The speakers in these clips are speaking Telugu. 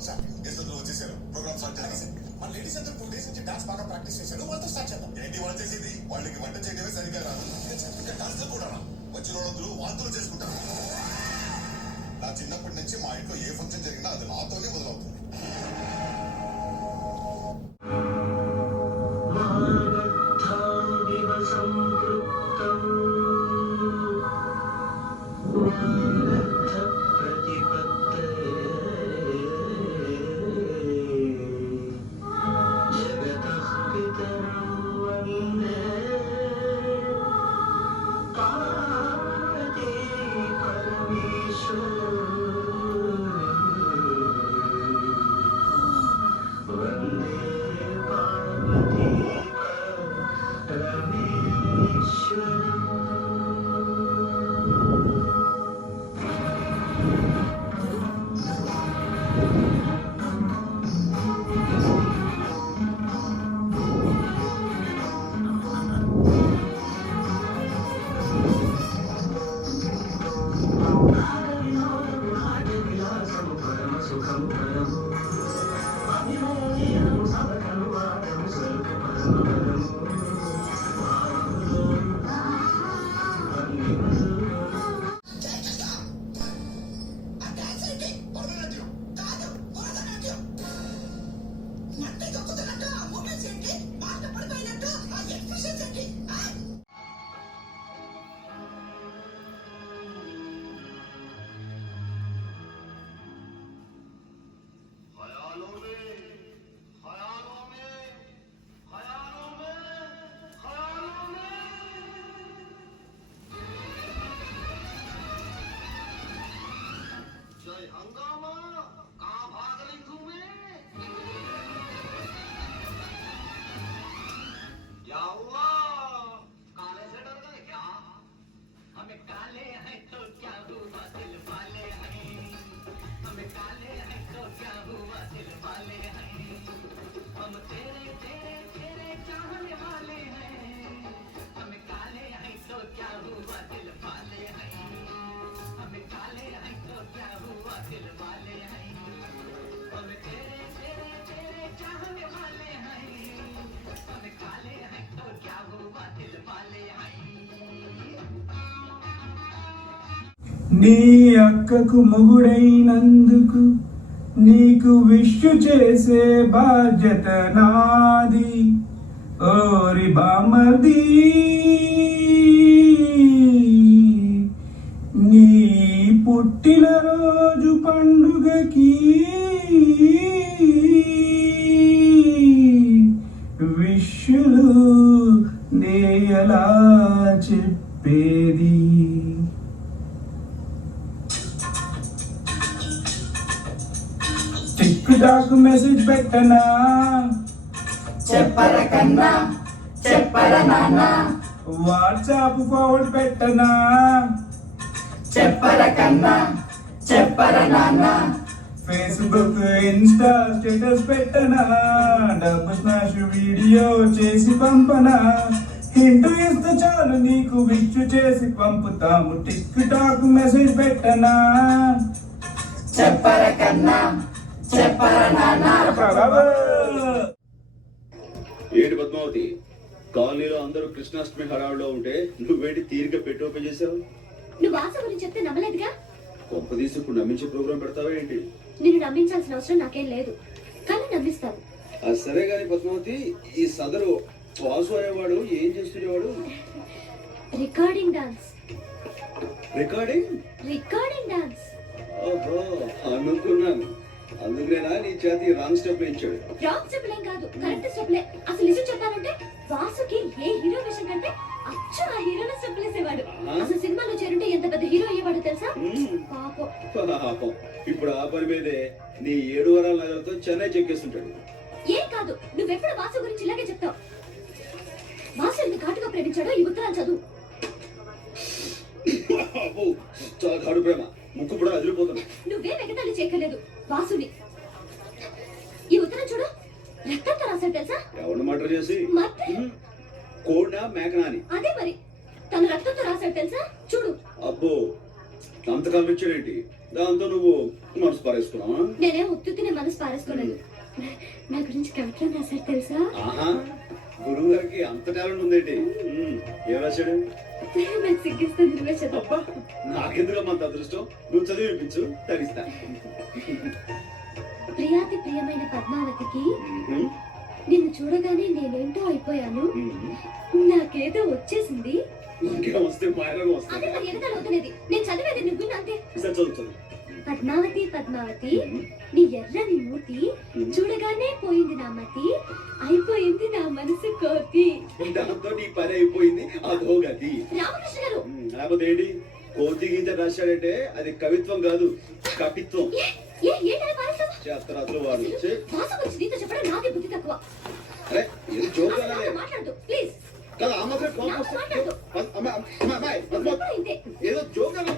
వచ్చేసారు. ప్రోగ్రామ్ స్టార్ట్ చేసేసి మన లేడీస్ అందరూ 2 days నుంచి డాన్స్ బాగా ప్రాక్టీస్ చేశారు. వాళ్ళతో స్టార్ట్ చేద్దాం. ఏంటి వాళ్ళు చేసేది? వాళ్ళకి వంట చేయడమే సరిగ్గా రాదు. ఇంకా డాన్స్ కూడా రా. వచ్చిన రోజులు వాంతులు చేసుకుంటారు. నా చిన్నప్పటి నుంచి మా ఇంట్లో ఏ ఫంక్షన్ జరిగినా అది నాతోనే మొదలవుతుంది. నీ అక్కకు మొగుడైనందుకు నీకు విష్ చేసే బాధ్యత నాది ఓరి బామది. నీ పుట్టినరోజు పండుగకి విష్యులు నే ఎలా చెప్పేది. టిక్టాక్ మెసేజ్ పెట్టనా చెప్పర కన్నా చెప్పర నాన్న. వాట్సాప్ ఫార్వర్డ్ పెట్టనా చెప్పర కన్నా చెప్పర నాన్న. ఫేస్బుక్ ఇన్స్టా స్టేటస్ పెట్టనా డబ్బు స్మాష్ వీడియో చేసి పంపనా. హింటూ ఇస్తే చాలు నీకు విష్ చేసి పంపుతాము. టిక్టాక్ మెసేజ్ పెట్టనా చెప్పర కన్నా చెప్పర నాన్న. ఏడు పద్మావతి, కాలనీలో అందరూ కృష్ణాష్టమి హడావులో ఉంటే నువ్వేంటి తీరిక పెట్టి ఓపెన్ చేసావు? నువ్వు ఆశ గురించి చెప్తే నమ్మలేదుగా. గొప్ప తీసి ఇప్పుడు నమ్మించే ప్రోగ్రామ్ పెడతావా ఏంటి? నిన్ను నమ్మించాల్సిన అవసరం నాకేం లేదు, కానీ నమ్మిస్తాను. సరే గాని పద్మావతి, ఈ సదరు వాసు అనేవాడు ఏం చేస్తుండేవాడు? Recording dance. Recording dance. ఓహో, అనుకున్నాను. అందుకేనా నీ చేతి రాంగ్ స్టెప్ ఇచ్చాడు? రాంగ్ స్టెప్ ఏం కాదు, కరెక్ట్ స్టెప్లే. అసలు నిజం చెప్పాలంటే వాసుకి ఏ హీరో విషయం కంటే అచ్చు ఆ హీరోల స్టెప్ వేసేవాడు. అసలు సినిమాలో చేరుంటే ఎంత పెద్ద హీరో అయ్యేవాడు తెలుసా. పాపం. ఇప్పుడు ఆ పని మీదే నీ 7 వారాల నగలతో చెన్నై చెక్కేస్తుంటాడు. ఏం కాదు, నువ్వెప్పుడు వాసు గురించి ఇలాగే చెప్తావు. వాసు ఎంత ఘాటుగా ప్రేమించాడో ఈ ఉత్తరాలు చదువు. చాలా ఘాటు ప్రేమ, ముక్కు కూడా అదిరిపోతుంది. నువ్వే వెగతాళి చేయలేదు వాసుని. ఈ ఉత్తరం చూడు, రక్తంతో రాశాడు తెలుసా. ఎవరిని మర్డర్ చేసి? కోడ్నా మేకనా అని. అదే మరి, తను రక్తంతో రాశాడు తెలుసా. చూడు. అబ్బో, అంత కనిపించాడేంటి? దాంతో నువ్వు మనసు పారేసుకున్నావా? నేనే ఉత్తునే మనసు పారేసుకోలేదు. నా గురించి కవిత్వం రాశారు తెలుసా? ఆహా, గురువు గారికి అంత టాలెంట్ ఉందేంటి? ఏం రాశాడు? నాకు సిగ్గిస్తుంది, నువ్వే చదువు. అబ్బా, నాకెందుకమ్మా అంత అదృష్టం? నువ్వు చదివిపించు, తరిస్తా. ప్రియాతి ప్రియమైన పద్మావతికి నిన్ను చూడగానే నేనేంటో అయిపోయాను. నాకేదో వచ్చేసింది. ఇంకేం వస్తే మాయలోకి వస్తాయి. అదే మరి ఎనకాల అవుతున్నది. నేను చదివేది నువ్వు అంతే. చదువు. పద్మావతి పద్మావతి, నీ ఎర్రని మూతి చూడగానే పోయింది నా మతి, అయిపోయింది నా మనసు కోతి. దాంతో నీ పని అయిపోయింది, అదో గతి. రామకృష్ణ గారు, లేకపోతే ఏంటి? కోతి గీత రాశాడంటే అది కవిత్వం కాదు, కపిత్వం. చేస్తరాత్రులు వాడు. భాష గురించి నీతో చెప్పడం నాకే బుద్ధి తక్కువ. అరే, ఏదో జోక్ అనాలే. మాట్లాడు ప్లీజ్. కదా ఆ మాత్రం కోపం వస్తే- అమ్మాయి, ఏదో జోక్ అనా.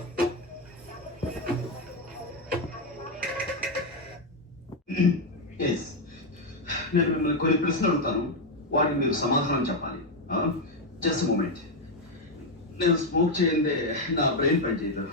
నేను మిమ్మల్ని కొన్ని ప్రశ్నలు అడుగుతాను, వాటికి మీరు సమాధానం చెప్పాలి. Just moment. నేను స్మోక్ చేయందే నా బ్రెయిన్ పని చేయదు.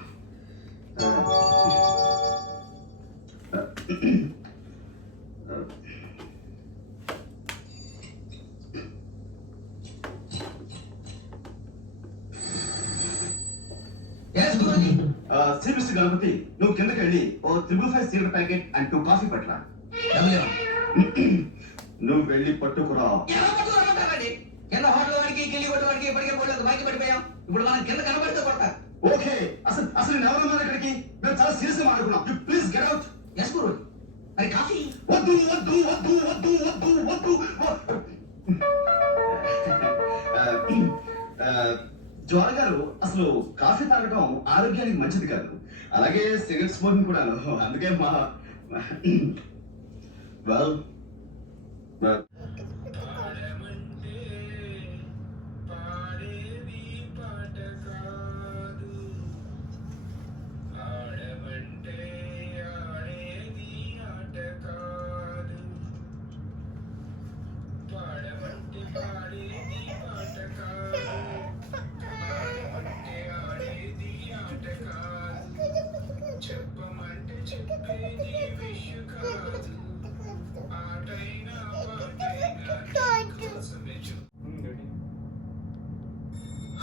సిరిసి గణపతి, నువ్వు కిందకి వెళ్ళి ఓ 555 సిగరెట్ ప్యాకెట్ అండ్ 2 కాఫీ పట్ల. నువ్వు వెళ్ళి పట్టుకురా. ఓకే, అసలు నేను ఎవరన్నా ఇక్కడికి? మేము చాలా సీరియస్ గా మాట్లాడుకున్నాం. Please get out. వద్దు వద్దు వద్దు వద్దు వద్దు వద్దు. జ్వాల గారు, అసలు కాఫీ తాగడం ఆరోగ్యానికి మంచిది కాదు, అలాగే సిగరెట్ స్మోకింగ్ కూడా. అందుకే మా వెల్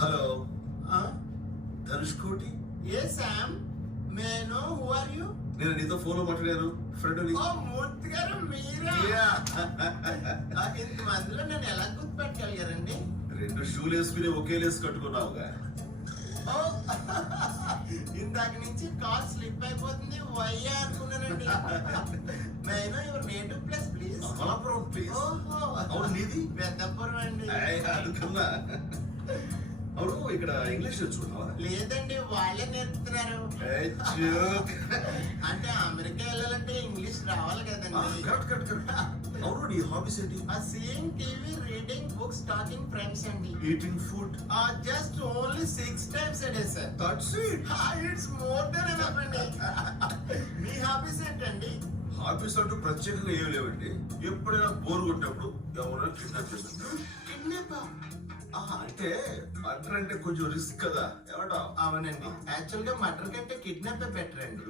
హలో, ధనుష్ కోటి. Yes, Sam. May I know who are you? నేను నీతో ఫోన్ లో మాట్లాడాను, ఫ్రెండ్. Oh, మూర్తి గారు మీరా? ఇంతమందిలో నేను ఎలా గుర్తుపెట్టగలిగారండి? 2 షూలు వేసుకుని ఒకే లేసి కట్టుకున్నావుగా. Oh, ఇందాక నుంచి కాల్ స్లిప్ అయిపోతుంది, వయ్యా అనుకున్నానండి. May I know your native place, please? Amalapuram please. ఓహో, అవును, నీది? పెద్దపురం అండి. అనుకున్నా. అవును, ఇక్కడ ఇంగ్లీష్ నేర్చుకున్నావా? లేదండి, వాళ్ళే నేర్పుతున్నారు. అంటే అమెరికా వెళ్ళాలంటే ఇంగ్లీష్ రావాలి కదండి. కరెక్ట్. అవును, నీ హాబీస్ ఏంటి? Seeing TV, reading books, talking friends అండి. Eating food? Just only 6 times a day, sir. That's it. It's more than enough అండి. మీ హాబీస్ ఏంటండి? హాబీస్ అంటూ ప్రత్యేకంగా ఏమి లేవండి. ఎప్పుడైనా బోర్ కొట్టినప్పుడు ఎవరైనా కిడ్నాప్ చేస్తారు. కిడ్నాప్? అంటే మర్డర్ అంటే కొంచెం రిస్క్ కదా, ఏమంటావు? అవునండి, యాక్చువల్ గా మర్డర్ కంటే కిడ్నాప్ బెటర్ అండి.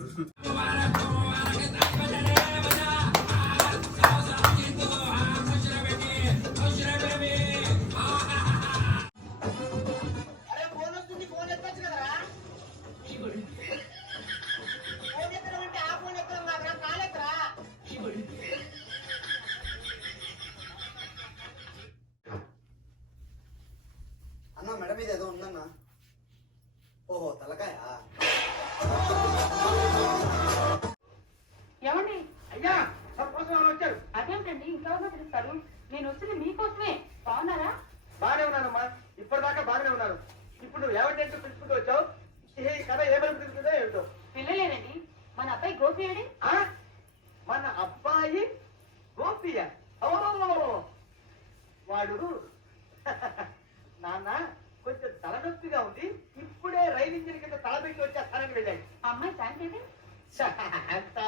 అన్నా మెడ మీద ఏదో ఉందన్నా. ఓహో, తలకాయ. ఏమండి? అయ్యా, వచ్చారు. అదేంటండి ఇంకా పిలుస్తారు? నేను వచ్చింది మీకోసమే. బాగున్నారా? బాగానే ఉన్నానమ్మా, ఇప్పటిదాకా బాగానే ఉన్నాను. ఇప్పుడు నువ్వు ఎవరినైతే పిలుచుకుంటూ వచ్చావు? ఈ కథ ఏమని పిలుస్తుందో ఏమిటో. పిల్లలేదండి, మన అబ్బాయి గోపియాడి. మన అబ్బాయి గోపియ? వాడు నాన్న కొంచెం తలనొప్పిగా ఉంది, ఇప్పుడే రైలు ఇంజిన్ కింద తలపెట్టి వచ్చేస్తానని వెళ్ళాడు. అమ్మాయి శాంతి అంత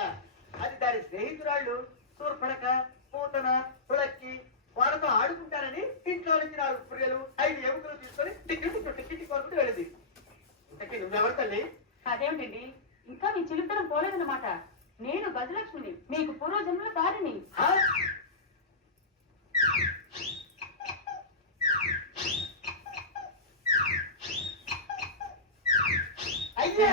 అది దాని స్నేహితురాళ్ళు సూర్పడక, పూతన, తుళక్కి వాళ్ళతో ఆడుకుంటానని ఇంట్లో నుంచి 4 పుర్రెలు 5 ఎముకలు తీసుకొని టికెట్ కొనుక్కుంటూ వెళ్ళింది. ఇంతకీ నువ్వెవరు తల్లి? అదేమిటండి, పోలేదన్నమాట. నేను గజలక్ష్మిని, మీకు పూర్వజన్మల భార్యని. అయ్యా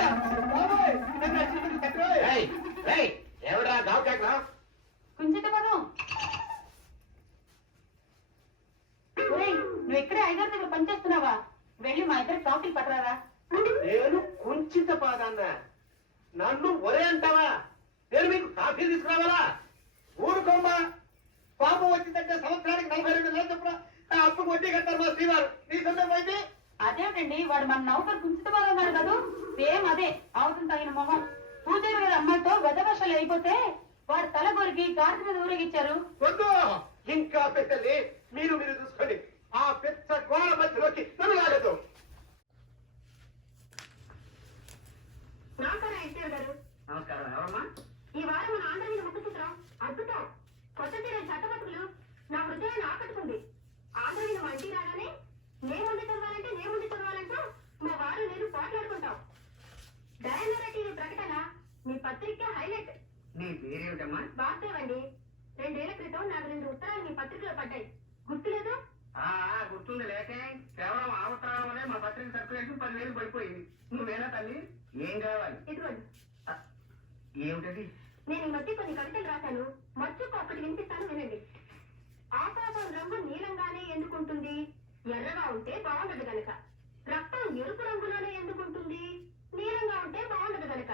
బాబోయ్, నన్ను అచ్చిపోయి చక్రోయ్. ఎవడా గావు కేకరా? కుంచిత పదం. ఒరేయ్, నువ్వు ఇక్కడే ఐదారు దగ్గర పనిచేస్తున్నావా? వెళ్ళి మా ఇద్దరు కాఫీ పట్టరారా. నేను కుంచిత పాదాన్న, నన్ను ఒరే అంటావా? నేను మీకు కాఫీ తీసుకురావాలా? ఊరుకోమ్మా, పాపం వచ్చిందంటే సంవత్సరానికి 42 నెలలు చొప్పున నా అప్పు వడ్డీ కట్టారు మా శ్రీవారు. నీ సొంతం అయితే అదేమిటండి, వాడు మన నౌకరు కుంచిత పదం అన్నాడు కదా, సేమ్ అదే అవుతుంది తగిన మొహం. పూజారి గారి అమ్మాయితో గజవర్షాలు అయిపోతే వాడు తల కొరికి గాడి మీద ఊరేగిచ్చారు. వద్దు, ఇంకా పెట్టండి. మీరు చూసుకోండి. ఆ పెద్ద గోడ మధ్యలోకి నన్ను రాలేదు. నమస్కారం ఎన్టీఆర్ గారు. నమస్కారం. ఎవరమ్మా? ఈ వారం మన ఆంధ్రవీణ ముఖ చిత్రం అద్భుతం. కొత్త తీరే చట్టపత్రులు నా హృదయాన్ని ఆకట్టుకుంది. ఆంధ్రవీణ మా ఇంటికి రాగానే నే ముందు చదవాలంటూ మా వారు నేను పోట్లాడుకుంటాం. డయానరా టీవీ ప్రకటన మీ పత్రిక హైలైట్. నీ పేరేమిటమ్మా? వాస్తవండి, 2 ఏళ్ల క్రితం నాకు 2 ఉత్తరాలు మీ పత్రికలో పడ్డాయి. గుర్తులేదు? గుర్తుంది. లేక కేవలం ఆ ఉత్తరాల వల్లే మా పత్రిక సర్క్యులేషన్ 10,000 పడిపోయింది. నువ్వేనా తల్లి? ఏం కావాలి? ఇదిగోండి. ఏమిటది? నేను ఈ మధ్య కొన్ని కవితలు రాశాను. మచ్చుకు ఒకటి వినిపిస్తాను, వినండి. ఆకాశం రంగు నీలంగానే ఎందుకుంటుంది? ఎర్రగా ఉంటే బాగుండదు గనక. రక్తం ఎరుపు రంగులోనే ఎందుకుంటుంది? నీలంగా ఉంటే బాగుండదు గనక.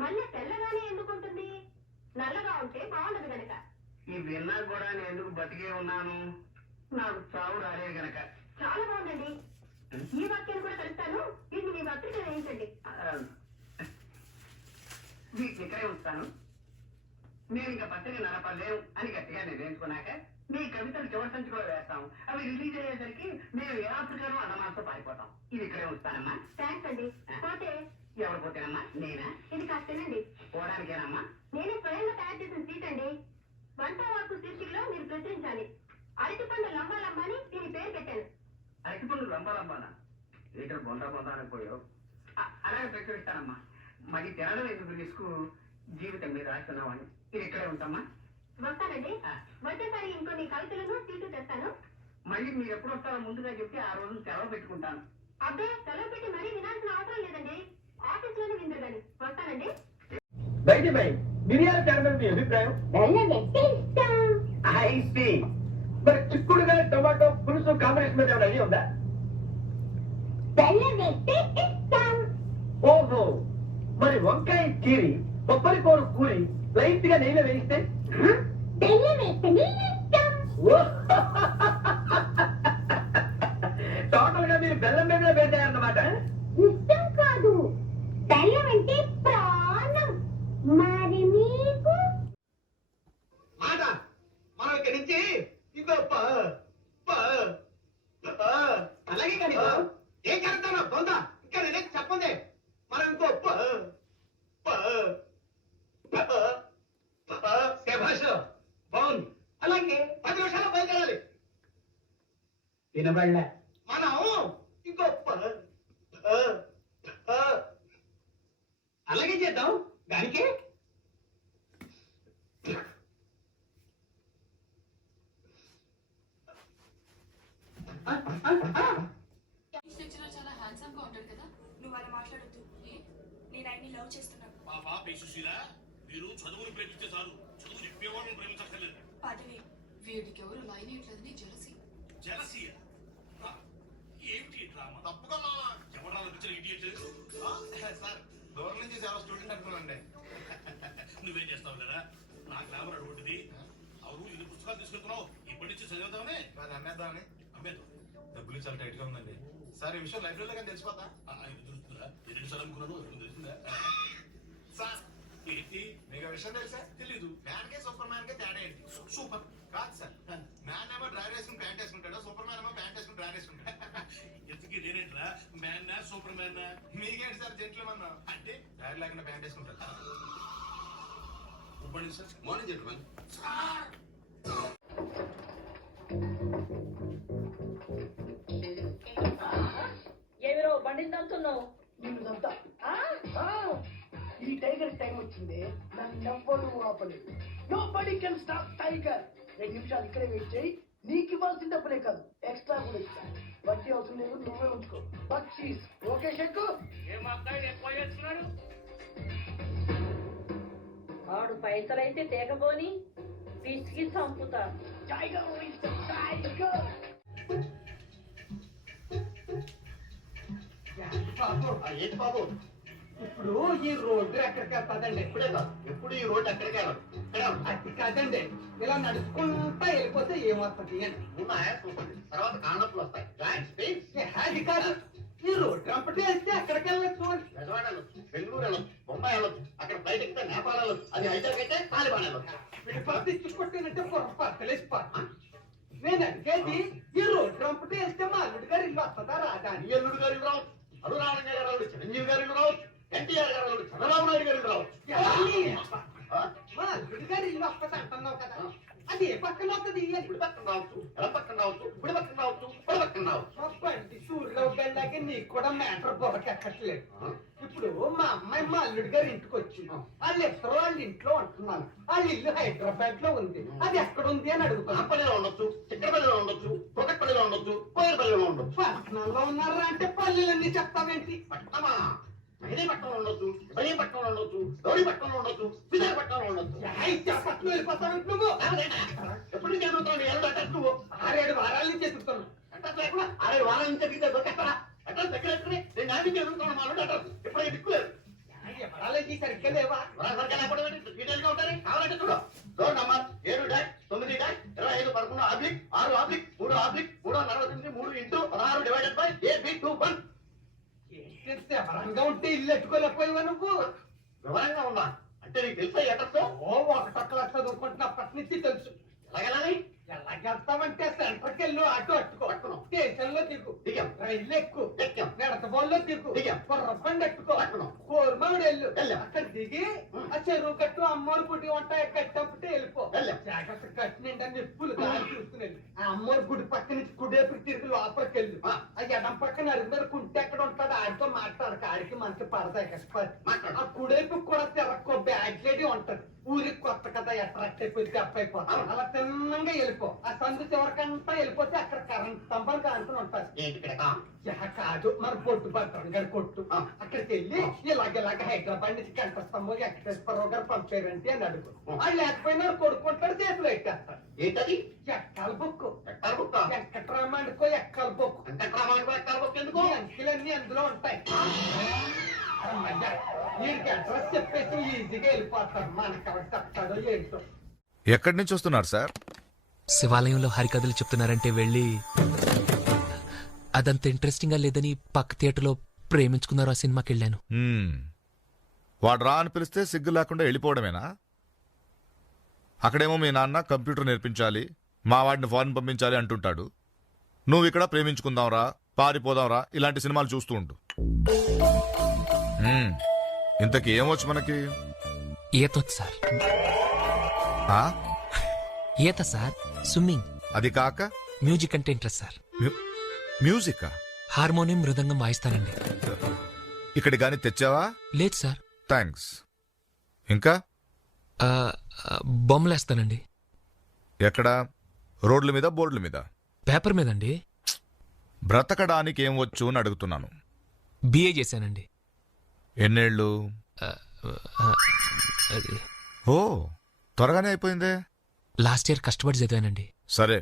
మల్లె తెల్లగానే ఎందుకుంటుంది? నల్లగా ఉంటే బాగుండదు గనక. ఈ విన్నా కూడా నేను ఎందుకు బతికే ఉన్నాను? నాకు చావు రాలేదు గనక. చాలా బాగుందండి. ఈ వాక్యాన్ని కూడా కలుస్తాను. వీటిని మీ పత్రిక వేయించండి. వీటిని ఇక్కడే ఉంచుతాను. నేను ఇంకా పత్రిక నడపలేను అని గట్టిగా నిర్ణయించుకున్నాక మీ కవితలు చివరి సంచిలో వేస్తాం. అవి రిలీజ్ అయ్యేసరికి మేము ఏ ఆఫ్రికాలో అన్నమాసతో పారిపోతాం. ఇది ఇక్కడే ఉంచుతానమ్మా. థ్యాంక్స్ అండి. పోతే ఎవరు పోతేనమ్మా? నేనా? ఇది కాస్తేనండి. పోవడానికేనమ్మా? నేనే స్వయంగా తయారు చేసిన సీట్ అండి. వంట వరకు శీర్షికలో మీరు ప్రచురించాలి. అరటిపండు లంబా అని దీని పేరు పెట్టాను. అరటిపండు లంబానా? లీటర్ బొందా అనుకోయావు. అలాగే ప్రచురిస్తానమ్మా. మరి తినడం ఎందుకు రిస్క్? జీవితం మీద రాస్తున్నామని. ఇది ఇక్కడే ఉంటామా? వస్తానండి. వచ్చేసారి ఇంకొన్ని కవితలను సీటు తెస్తాను. మళ్ళీ మీరు ఎప్పుడు వస్తారో ముందుగా చెప్తే ఆ రోజు సెలవు పెట్టుకుంటాను. అబ్బే, సెలవు పెట్టి మరీ వినాల్సిన అవసరం లేదండి. ఆఫీస్లోనే విందురు గాని. వస్తానండి. బయట బిర్యానీ తినడం మీ అభిప్రాయం? I see. మరి చిక్కుడుగా టొమాటో పులుసు కాంబినేషన్ మీద ఏమైనా ఐడియా ఉందా? ఓహో, మరి వంకాయ చీరి కొబ్బరి కూర కూరి లైట్ గా నెయ్యిలో వేయిస్తే? టోటల్ గా మీరు బెల్లం మీద పెట్టారన్నమాట. ఇష్టం కాదు, బెల్లం అంటే ప్రాణం. మరి మీకు మాట మనం ఇక్కడి నుంచి ఇంకో అలాగే కానీ ఏం చేస్తానో బొందా ఇక్కడ నేనే చెప్పండి. మనం ఇంకో భాష బాగుంది. అలాగే 10 నిమిషాలు బయలుదేరాలి. వినబడలే. మనం ఇంకో అలాగే చేద్దాం. దానికి చాలా హ్యాండ్సమ్ గా ఉంటాడు కదా. నువ్వు అలా మాట్లాడొద్దు. నేను ఆయన్ని లవ్ చేస్తున్నాను. మా పాప సుశీల, మీరు చదువుని ప్రేమిస్తే చాలు, చదువు చెప్పేవాళ్ళని ప్రేమించక్కర్లేదు. పదవి వీడికి ఎవరు లైన్ ఇట్లేదని జలసి. జలసియా? ఏమిటి డ్రామా? తప్పుగా ఎవరా పిక్చర్ ఇడియట్? సార్, దూరం నుంచి చాలా స్టూడెంట్ అనుకున్నాండి. నువ్వేం చేస్తావు కదా, నా గ్రామర్ అటువంటిది. అవును, ఇది పుస్తకాలు తీసుకెళ్తున్నావు, ఇప్పటి నుంచి చదివేద్దామని. అది అమ్మేద్దామని. అమ్మేద్దాం. డబ్బులు చాలా టైట్ గా ఉందండి సార్. ఈ విషయం లైబ్రరీలో కానీ తెలిసిపోతా? ఇది తెలుస్తుందా? 2 సార్లు అనుకున్నాను, తెలుస్తుందా? సార్, ఏంటి మీకు ఆ విషయం తెలుసా? తెలీదు. మ్యాన్ కే సూపర్ మ్యాన్ కే తేడా ఏంటి? సూపర్ కాదు సార్. మ్యాన్ ఏమో డ్రైవర్ వేసుకుని ప్యాంట్ వేసుకుంటాడు, సూపర్ మ్యాన్ ఏమో ప్యాంట్ వేసుకుని డ్రైవర్ వేసుకుంటాడు. ఎందుకు నేనేంట్రా, మ్యాన్ నా సూపర్ మ్యాన్? మీకేంటి సార్ జెంట్లమన్ అంటే డ్రైవర్ లేకుండా ప్యాంట్ వేసుకుంటాడు. Good morning sir. Morning gentleman. ఏమిరో బండిని దంతున్నావు? నిన్ను దంతా. ఈ టైగర్ టైం వచ్చింది నన్నెవ్వడు ఆపలేదు. Nobody can stop tiger. 2 నిమిషాలు ఇక్కడే వెయిట్ చేయి. నీకు ఇవ్వాల్సిన డబ్బులే కాదు ఎక్స్ట్రా కూడా ఇస్తా. వడ్డీ అవసరం లేదు, నువ్వే ఉంచుకో. బక్షీస్ ఓకే షెక్కు. ఆడు పైసలైతే తేకపోని పిసికి చంపుతా. Tiger is the tiger. ఏంటి బాబు ఇప్పుడు ఈ రోడ్డు ఎక్కడికి వెళ్తాదండి? ఎప్పుడే కాదు, ఎప్పుడు ఈ రోడ్డు ఎక్కడికి వెళ్ళదు. అది కాదండి, ఇలా నడుచుకుంటా వెళ్ళిపోతే ఏమొస్తుంది అని. ఉన్నాయా చూపండి, తర్వాత కాండప్పులు వస్తాయి. అది కాదు, ఈ రోడ్డు రంపటి వెళ్తే ఎక్కడికి వెళ్ళచ్చు అని. బెజవాడ వెళ్ళొచ్చు, బెంగళూరు వెళ్ళొచ్చు, బొంబాయి వెళ్ళొచ్చు, అక్కడ ఫ్లైట్ ఎక్కితే నేపాల్ వెళ్ళొచ్చు, అది హైదరాబాద్ అయితే తాలిబాన్ వెళ్ళొచ్చు. విడిపడితే ఇచ్చుకొట్టినట్టే పొరపాటు. నేను అడిగేది ఈ రోడ్డు రంపటి వెళ్తే మా అల్లుడి గారు ఇల్లు వస్తుందా రాదా అని. ఈ అల్లుడు గారు రావచ్చు, అరుణారాయణ గారు రావచ్చు, చిరంజీవి గారు రావచ్చు, ఎన్టీఆర్ గారు రావచ్చు, చంద్రబాబు నాయుడు గారు రావచ్చు. మా అల్లుడి గారు ఇల్లు వస్తుంది అంటున్నావు కదా, అది ఏ పక్కన వస్తుంది? ఇప్పుడు పక్కన రావచ్చు, ఎలా పక్కన రావచ్చు, ఇప్పుడు పక్కన రావచ్చు, ఇప్పుడు పక్కన రావచ్చు. బండి సూర్యరావు గారిలాగే నీకు కూడా మ్యాటర్ బొరకెక్కట్లేదు. ఇప్పుడు మా అమ్మాయి మా అల్లుడి గారి ఇంటికి వచ్చి వాళ్ళు ఇద్దరు వాళ్ళ ఇంట్లో ఉంటున్నాను. వాళ్ళ ఇల్లు హైదరాబాద్ లో ఉంది, అది ఎక్కడ ఉంది అని అడుగుతాను. పల్లెలో ఉండొచ్చు, చిక్కడపల్లిలో ఉండొచ్చు, తోటపల్లిలో ఉండొచ్చు, కోయలపల్లిలో ఉండొచ్చు. పట్టణంలో ఉన్నారా అంటే పల్లెలన్నీ చెప్తావేంటి? పట్టణమా? మెహదీపట్నంలో ఉండొచ్చు, ఇబ్రహీంపట్నంలో ఉండొచ్చు, గౌరీపట్నంలో ఉండొచ్చు, విజయపట్నంలో ఉండొచ్చు. పట్టణం వెళ్ళిపోతావు నువ్వు. ఎప్పుడు నుంచి ఎదుగుతున్నావు? ఎలా అడ్రస్ నువ్వు? 6-7 వారాల నుంచి ఎదుగుతాను. అడ్రస్ లేకుండా 6 వారాల నుంచి ఎదిగితే దొరికేస్తారా? అడ్రస్ దగ్గర ఎక్కడే నేను నా నుంచి ఎదుగుతున్నాను. మా నుండి అడ్రస్ ఎప్పుడైనా దిక్కులేదు. వివరాలకి సరిగ్గా లేవా? సరిగ్గా లేకపోవడం డీటెయిల్ గా ఉంటారు. కావాలంటే చూడు. Door number 7-9-6-6-6-3-6-3-3-40-3 divided by AB21. వివరంగా ఉంటే ఇల్లు ఎట్టుకోలేకపోయావా నువ్వు? వివరంగా ఉందా అంటే నీకు తెలుసా అడ్రస్? ఓ 1 క్లాస్ చదువుకుంటున్నప్పటి నుంచి తెలుసు. ఎలాగెళ్ళాలి? ఎలాగెళ్తామంటే సెంటర్కి వెళ్ళు, ఆటో అట్టుకో, స్టేషన్ లో దిగు, దిగాం, రైలు ఎక్కు, ఎక్కాం, నడకబోల్లో దిగు, దిగాం, కుర్రబండి అట్టుకో, కోరమావిడి వెళ్ళు, అక్కడ దిగి ఆ చెరువు కట్టు అమ్మోరు గుడి ఉంటాయి కట్టప్పుడే వెళ్ళిపో. జాగ్రత్త కట్టు నిండా నిప్పులు గాలి చూసుకుని ఆ అమ్మోరు గుడి పక్క నుంచి కుడేపు తిరిగి లోపలికి వెళ్ళు. ఆ ఎడం పక్కన అరుగుదల కుంటే ఎక్కడ ఉంటాడు ఆడితో మాట్లాడక, ఆడికి మనకి పడతాయి కష్టపడి. ఆ కుడేపు కూడా తిరక్కో, బ్యాగ్ లేడీ ఉంటది. ఊరికి కొత్త కదా అట్రాక్ట్ అయిపోయి అయిపోతాం. అలా తిన్నంగా వెళ్ళిపో. ఆ సందు చివరికంతా వెళ్ళిపోతే అక్కడ కరెంట్ స్తంభాలు కానుకుని ఉంటారు. కాదు మన బొట్టు భద్రం గారి కొట్టు. అక్కడికి వెళ్ళి ఇలాగ హైదరాబాద్ నుంచి గంట స్తంభం వెంకటేశ్వరరావు గారు పంపారంటే అని అడుగు. వాళ్ళు లేకపోయినా కొడుకుంటాడు, చేతులు ఎట్టేస్తారు. ఏంటది? ఎక్కాల బుక్కు. ఎక్కడ బుక్క? వెంకటరామానుకో ఎక్కాల బుక్కు. ఎక్కడ బుక్ ఎందుకు? అంకెలన్నీ అందులో ఉంటాయి. వీడికి అడ్రస్ చెప్పేసి ఈజీగా వెళ్ళిపోతారు. మనకి ఎవరు చెప్తాడో ఏంటో. ఎక్కడి నుంచి వస్తున్నారు సార్? శివాలయంలో హరికథలు చెప్తున్నారంటే వెళ్ళి అదంత ఇంట్రెస్టింగ్ గా లేదని పక్క థియేటర్లో ప్రేమించుకున్నారు ఆ సినిమాకి వెళ్ళాను. వాడు రా అని పిలిస్తే సిగ్గు లేకుండా వెళ్ళిపోవడమేనా? అక్కడేమో మీ నాన్న కంప్యూటర్ నేర్పించాలి, మా వాడిని ఫారెన్ పంపించాలి అంటుంటాడు. నువ్వు ఇక్కడ ప్రేమించుకుందాంరా, పారిపోదాంరా ఇలాంటి సినిమాలు చూస్తూ ఉంటు. ఇంతకీ ఏమొచ్చు మనకి? ఈతొచ్చు సార్. ఈత సార్, స్విమ్మింగ్. అది కాక మ్యూజిక్ అంటే ఇంట్రెస్ట్ సార్. మ్యూజికా? హార్మోనియం, మృదంగం వాయిస్తానండి. ఇక్కడ గాని తెచ్చావా? లేదు సార్. థ్యాంక్స్. ఇంకా బొమ్మలేస్తానండి. ఎక్కడ? రోడ్ల మీద, బోర్డుల మీద? పేపర్ మీదండి. బ్రతకడానికి ఏం వచ్చు అని అడుగుతున్నాను. బిఏ చేశానండి. ఎన్నేళ్ళు? ఓ, త్వరగానే అయిపోయిందే. లాస్ట్ ఇయర్ కష్టపడి చదివానండి. సరే,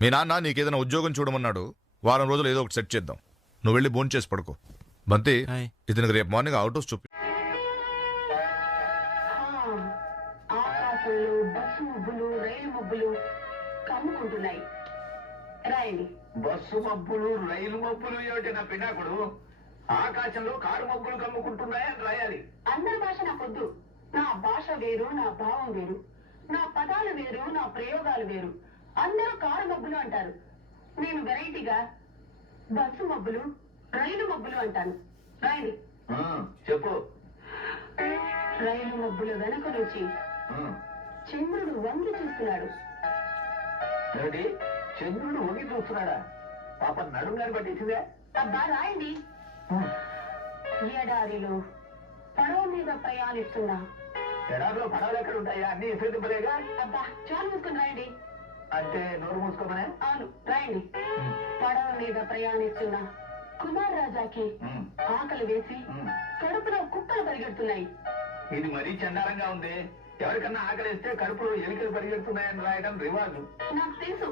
మీ నాన్న నీకేదైనా ఉద్యోగం చూడమన్నాడు. వారం రోజులు ఏదో ఒకటి సెట్ చేద్దాం. నువ్వు వెళ్ళి భోంచేసి చేసి పడుకో. బంతి, ఇతనికి రేపు మార్నింగ్ అవుట్ హౌస్ చూపి. ఆకాశంలో బస్సు మబ్బులు, రైలు మబ్బులు కమ్ముకుంటున్నాయి. రాయండి. బస్సు మబ్బులు, రైలు మబ్బులు ఏమిటి నా పినాకుడు? ఆకాశంలో కారు మబ్బులు కమ్ముకుంటున్నాయని రాయాలి. అందరి భాష నాకొద్దు. నా భాష వేరు, నా భావం వేరు, నా పదాలు వేరు, నా ప్రయోగాలు వేరు. అందరూ కారు మబ్బులు అంటారు. నేను వెరైటీగా బస్సు మబ్బులు, రైలు మబ్బులు అంటాను. రాయండి. చెప్పు. రైలు మబ్బుల వెనక నుంచి చంద్రుడు వంగి చూస్తున్నాడు. ఏమిటి? చంద్రుడు వంగి చూస్తున్నాడా? పాప నడుం గాని పట్టించిందే. అబ్బా రాయండి. ఎడారిలో పడవ మీద ప్రయాణిస్తున్నా. ఎడారిలో పడవలు ఎక్కడ ఉంటాయా? అన్ని ఇసుక దిబ్బలేగా. అబ్బా చాలు మూసుకుని రాయండి. అంటే నోరు మూసుకోమనే. అవును రాయండి. పడవ మీద ప్రయాణిస్తున్నా కుమార్ రాజాకి ఆకలి వేసి కడుపులో కుక్కలు పరిగెడుతున్నాయి. ఇది మరీ చండాలంగా ఉంది. ఎవరికన్నా ఆకలిస్తే కడుపులో ఎలికలు పరిగెడుతున్నాయని రాయడం రివాజు. నాకు తెలుసు,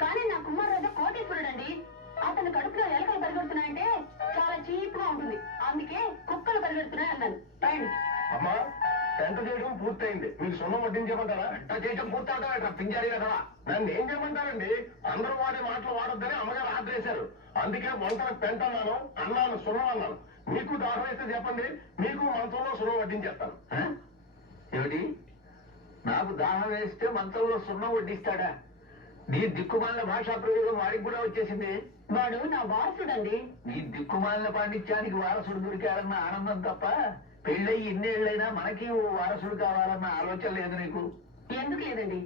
కానీ నా కుమార్ రాజా కోటేశ్వరుడండి. అతని కడుపులో ఎలకలు పరిగెడుతున్నాయంటే చాలా చీప్ గా ఉంటుంది. అందుకే కుక్కలు పరిగెడుతున్నాయి అన్నాను. రాయండి. అమ్మా పెంట చేయడం పూర్తయింది. మీకు సున్నం వడ్డించమంటారా? పెంట చేయడం పూర్తవుతా పింజారీ కదా. నన్ను ఏం చేయమంటారండి? అందరూ వాడే మాటలు వాడొద్దని అమ్మగారు ఆర్డర్ చేశారు. అందుకే వంటలకు పెంట అన్నాను, అన్నాను సున్నం అన్నాను. మీకు దాహం వేస్తే చెప్పండి, మీకు మంచంలో సున్నం వడ్డించేస్తాను. ఏమిటి? నాకు దాహం వేస్తే మంచంలో సున్నం వడ్డిస్తాడా? నీ దిక్కుమాలిన భాషా ప్రయోగం వాడికి కూడా వచ్చేసింది. వాడు నా వారసుడండి. నీ దిక్కుమాలిన పాండిత్యానికి వారసుడు దొరికారన్న ఆనందం తప్ప పెళ్ళయి ఇన్నేళ్లైనా మనకి ఓ వారసుడు కావాలన్న ఆలోచన లేదు నీకు. ఎందుకు లేదండి?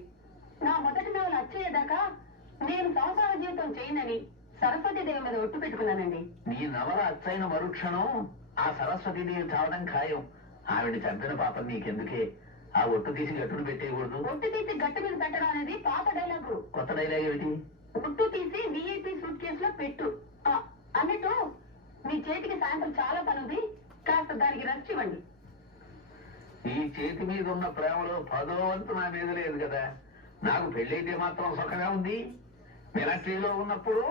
నా మొదటి నవల అచ్చేదాకా నేను సంసార జీవితం చేయనని సరస్వతీదేవి మీద ఒట్టు పెట్టుకున్నానండి. నీ నవల అచ్చైన మరుక్షణం ఆ సరస్వతీదేవి చావడం ఖాయం. ఆవిడ చంపిన పాపం నీకెందుకే? ఆ ఒట్టు తీసి గట్టును పెట్టేయకూడదు. ఒట్టు తీసి గట్టు మీద పెట్టడం అనేది పాత డైలాగు. కొత్త డైలాగ్ ఏమిటి? ఒట్టు తీసి విఐపి సూట్ కేసులో పెట్టు. అన్నట్టు మీ చేతికి సాయంత్రం చాలా పని ఉంది, కాస్త దానికి రెస్ట్ ఇవ్వండి. ఈ చేతి మీద ఉన్న ప్రేమలో 10వ వంతు నా మీద లేదు కదా. నాకు పెళ్ళైతే మాత్రం సుఖంగా ఉంది. మిలిటరీలో ఉన్నప్పుడు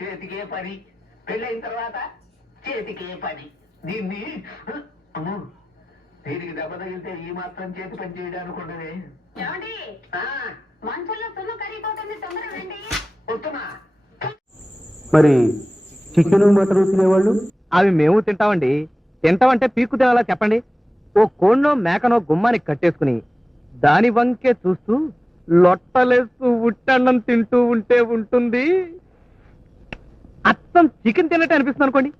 చేతికే పని, పెళ్ళైన తర్వాత చేతికే పని. దీనికి దెబ్బ తగిలితే ఈ మాత్రం చేతి పని చేయడానికి ఉండదు. ఏమండి, మంచంలో సున్ను కరిగిపోతుంది, తొందరగా రండి. వస్తున్నా. మరి చికెన్ మటన్ తినేవాళ్ళు? అవి మేము తింటామండి. తింటామంటే పీక్కు తినాలా చెప్పండి? ఓ కోణ్ణో మేకనో గుమ్మానికి కట్టేసుకుని దాని వంకే చూస్తూ లొట్టలేస్తూ ఉట్టన్నం తింటూ ఉంటే ఉంటుంది. అచ్చం చికెన్ తిన్నట్టు అనిపిస్తుంది అనుకోండి.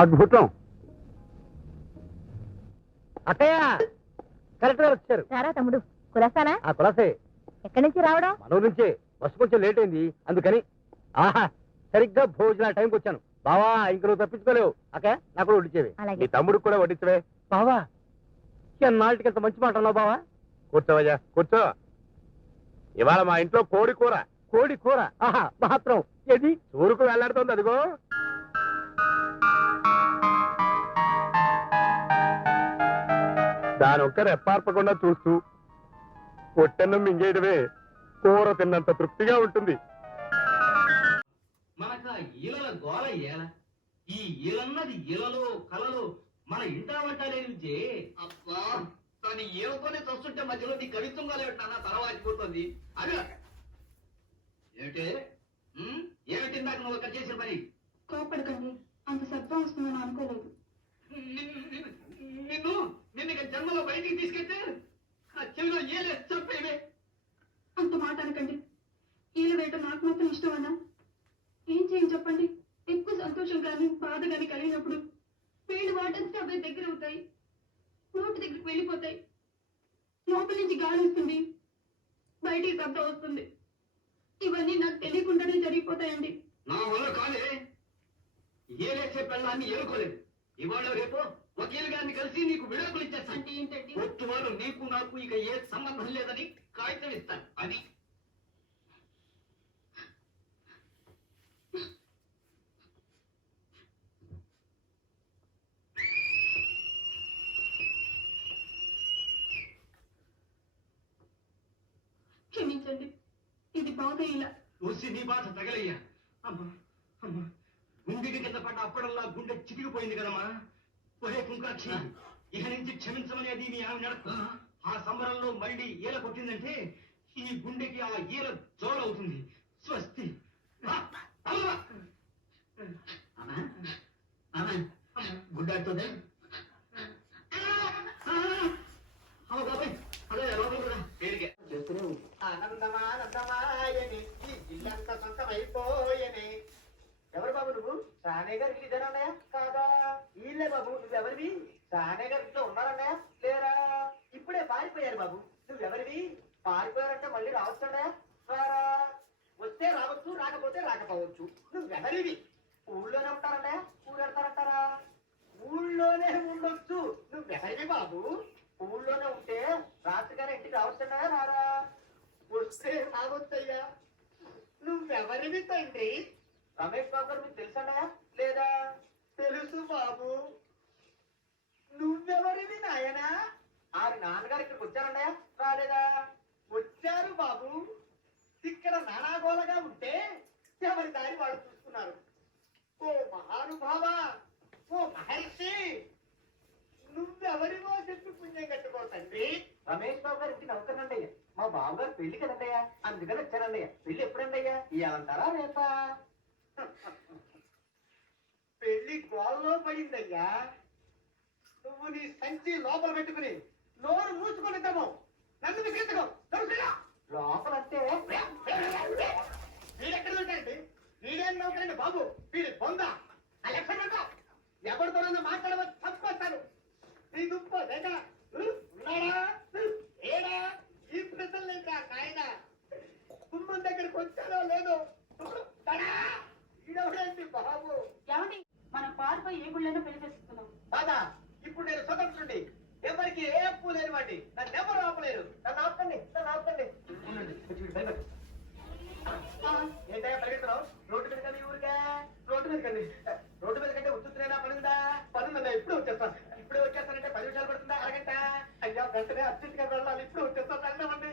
అద్భుతం. అక్కయ్య కరెక్ట్ గా వచ్చారు. సారా తమ్ముడు కులసానా? ఆ కులసే. ఎక్కడి నుంచి రావడం? మనూరు నుంచే. బస్సు కొంచెం లేట్ అయింది అందుకని. ఆహా సరిగ్గా భోజనాల టైంకి వచ్చాను. బావా ఇంక నువ్వు తప్పించుకోలేవు. అక్కయ్య నాకు కూడా వడ్డించేవి. అలాగే. నీ తమ్ముడికి కూడా వడ్డించవే. బావా ఎన్నాళ్ళకి ఎంత మంచి మాట అన్నావు బావా. కూర్చోవయ్యా కూర్చో. ఇవాళ మా ఇంట్లో కోడి కూర. కోడి కూర? ఆహా మాత్రం ఏది ఊరుకు వెళ్లాడుతోంది అదిగో. దాని ఒక్క రెప్పార్పకుండా చూస్తూ పొట్టన్నం మింగేయడమే కూర తిన్నంత తృప్తిగా ఉంటుంది. మనకు ఈలల గోల ఏల. ఈ ఈలన్నది ఈలలో కలలో మన ఇంటా వంటలేనిచే. అబ్బా తను ఏలుకొని చూస్తుంటే మధ్యలో నీ కవిత్వం కాలేటన్నా తలవాచిపోతుంది. అదే ఏమిటే ఏమిటి ఇందాక నువ్వు అక్కడ చేసిన పని? కోపడకండి, అంత శబ్దం వస్తుందని అనుకోలేదు. నిన్ను ఇక జన్మలో బయటికి తీసుకెళ్తే ఆ చెవిలో ఏలే చంపేవే. అంత మాట అనకండి. ఈల వేట నాకు మాత్రం ఇష్టమన్నా. ఏం చేయని చెప్పండి? ఎక్కువ సంతోషం కానీ బాధ కానీ కలిగినప్పుడు వేళ్ళు వాటంతా అవే దగ్గర అవుతాయి, నోటి దగ్గరికి వెళ్ళిపోతాయి. లోపల నుంచి గాలి వస్తుంది, బయటికి శబ్దం వస్తుంది. ఇవన్నీ నాకు తెలియకుండానే జరిగిపోతాయండి. నా వల్ల కాలే. ఏలేసే పెళ్ళాన్ని ఏలుకోలేదు. ఇవాళ రేపు వకీల్ గారిని కలిసి నీకు విడాకులు ఇచ్చేస్తాను. అంటే ఏంటండి? కొట్టు వాళ్ళు నీకు నాకు ఇక ఏ సంబంధం లేదని కాగితం ఇస్తాను. అది క్షమించండి, ఇది బాగా ఇలా. చూసి నీ బాధ తగలయ్యా. అమ్మా అమ్మా గుండెకి కింద పడ్డ అప్పడల్లా గుండె చితికిపోయింది కదమ్మా. ఒరే కుంకాక్షి, ఇక నుంచి క్షమించమనేది నీ ఆమె నడక. ఆ సంబరంలో మళ్ళీ ఈల కొట్టిందంటే ఈ గుండెకి ఆ ఈల జోలవుతుంది. స్వస్తి. గుడ్డాడుతుంది. అదే లోపల కూడా పేరుగా చేస్తూనే ఉంది. ఆనందమానందమాయని ఈ ఇల్లంతా సొంతమైపోయని. ఎవరు బాబు నువ్వు? సానే గారు ఇల్లు ఇదేనన్నయ్య కాదా? ఇల్లే బాబు. నువ్వెవరివి? సానే గారు ఇంట్లో ఉన్నారన్నయ్య లేరా? ఇప్పుడే పారిపోయారు బాబు. నువ్వెవరివి? పారిపోయారంటే మళ్ళీ రావచ్చన్నయ్య రారా? వస్తే రావచ్చు, రాకపోతే రాకపోవచ్చు. నువ్వెవరివి? ఊళ్ళోనే ఉంటారన్నయ్య ఊరెడతారంటారా? ఊళ్ళోనే ఉండొచ్చు. నువ్వెవరివి బాబు? ఊళ్ళోనే ఉంటే రాత్రిగానే ఇంటికి రావచ్చన్నయ్య రారా? వస్తే రావచ్చయ్యా. నువ్వెవరివి తండ్రి? రమేష్ బాబు గారు మీకు తెలుసన్నయ్య లేదా? తెలుసు బాబు. నువ్వెవరివి నాయనా? ఆరి నాన్నగారు ఇక్కడికి వచ్చారన్నయ్య రాలేదా? వచ్చారు బాబు. ఇక్కడ నానాగోలగా ఉంటే ఎవరి దారి వాళ్ళు చూస్తున్నారు. ఓ మహానుభావ, ఓ మహర్షి, నువ్వెవరివో చెప్పి పుణ్యం కట్టుకో తండ్రి. రమేష్ బాబు గారు ఇంటికి నౌకర్నండయ్య. మా బాబు గారు పెళ్లి కదండయ్య, అందుకని వచ్చానండయ్య. పెళ్లి ఎప్పుడండయ్యా? ఇవ్వాలంటారా రేపా? పెళ్లి గోల్లో పడిందయ్యా. నువ్వు నీ సంచి లోపల పెట్టుకుని నోరు మూసుకొనిద్దాము. నన్ను విసిగించకు. లోపలంటే వీడెక్కడ ఉంటాయండి? వీడేం నౌకరండి బాబు? వీడి పొందా ఎవరితోనన్నా మాట్లాడవచ్చు తప్పుకొస్తాను. నీ దుప్ప లేక ఉన్నాడా ఏడా? ఈ ప్రశ్న లేక నాయన గుమ్మం దగ్గరికి వచ్చారో లేదో ఈడవడండి బాబు. ఏమండి మనం పారిపోయి ఏ గుళ్ళైనా పెళ్లి చేసుకున్నాం. బాదా ఇప్పుడు నేను స్వతంత్రుడి. ఎవరికి ఏ అప్పు లేనివ్వండి. నన్ను ఎవరు ఆపలేరు. నన్ను ఆపండి, నన్ను ఆపండి. ఏంటయ్యా పరిగెడుతున్నావు? రోడ్డు మీద కండి ఊరికే. రోడ్డు మీద కండి. రోడ్డు మీద కంటే ఉత్తున్నా పనుందా? పనుందా? ఇప్పుడు వచ్చేస్తాను. ఇప్పుడే వచ్చేస్తానంటే 10 నిమిషాలు పడుతుందా? అరగంట? అయ్యా వెంటనే అర్జెంట్గా వెళ్ళాలి. ఇప్పుడు వచ్చేస్తాను. వెళ్ళమండి.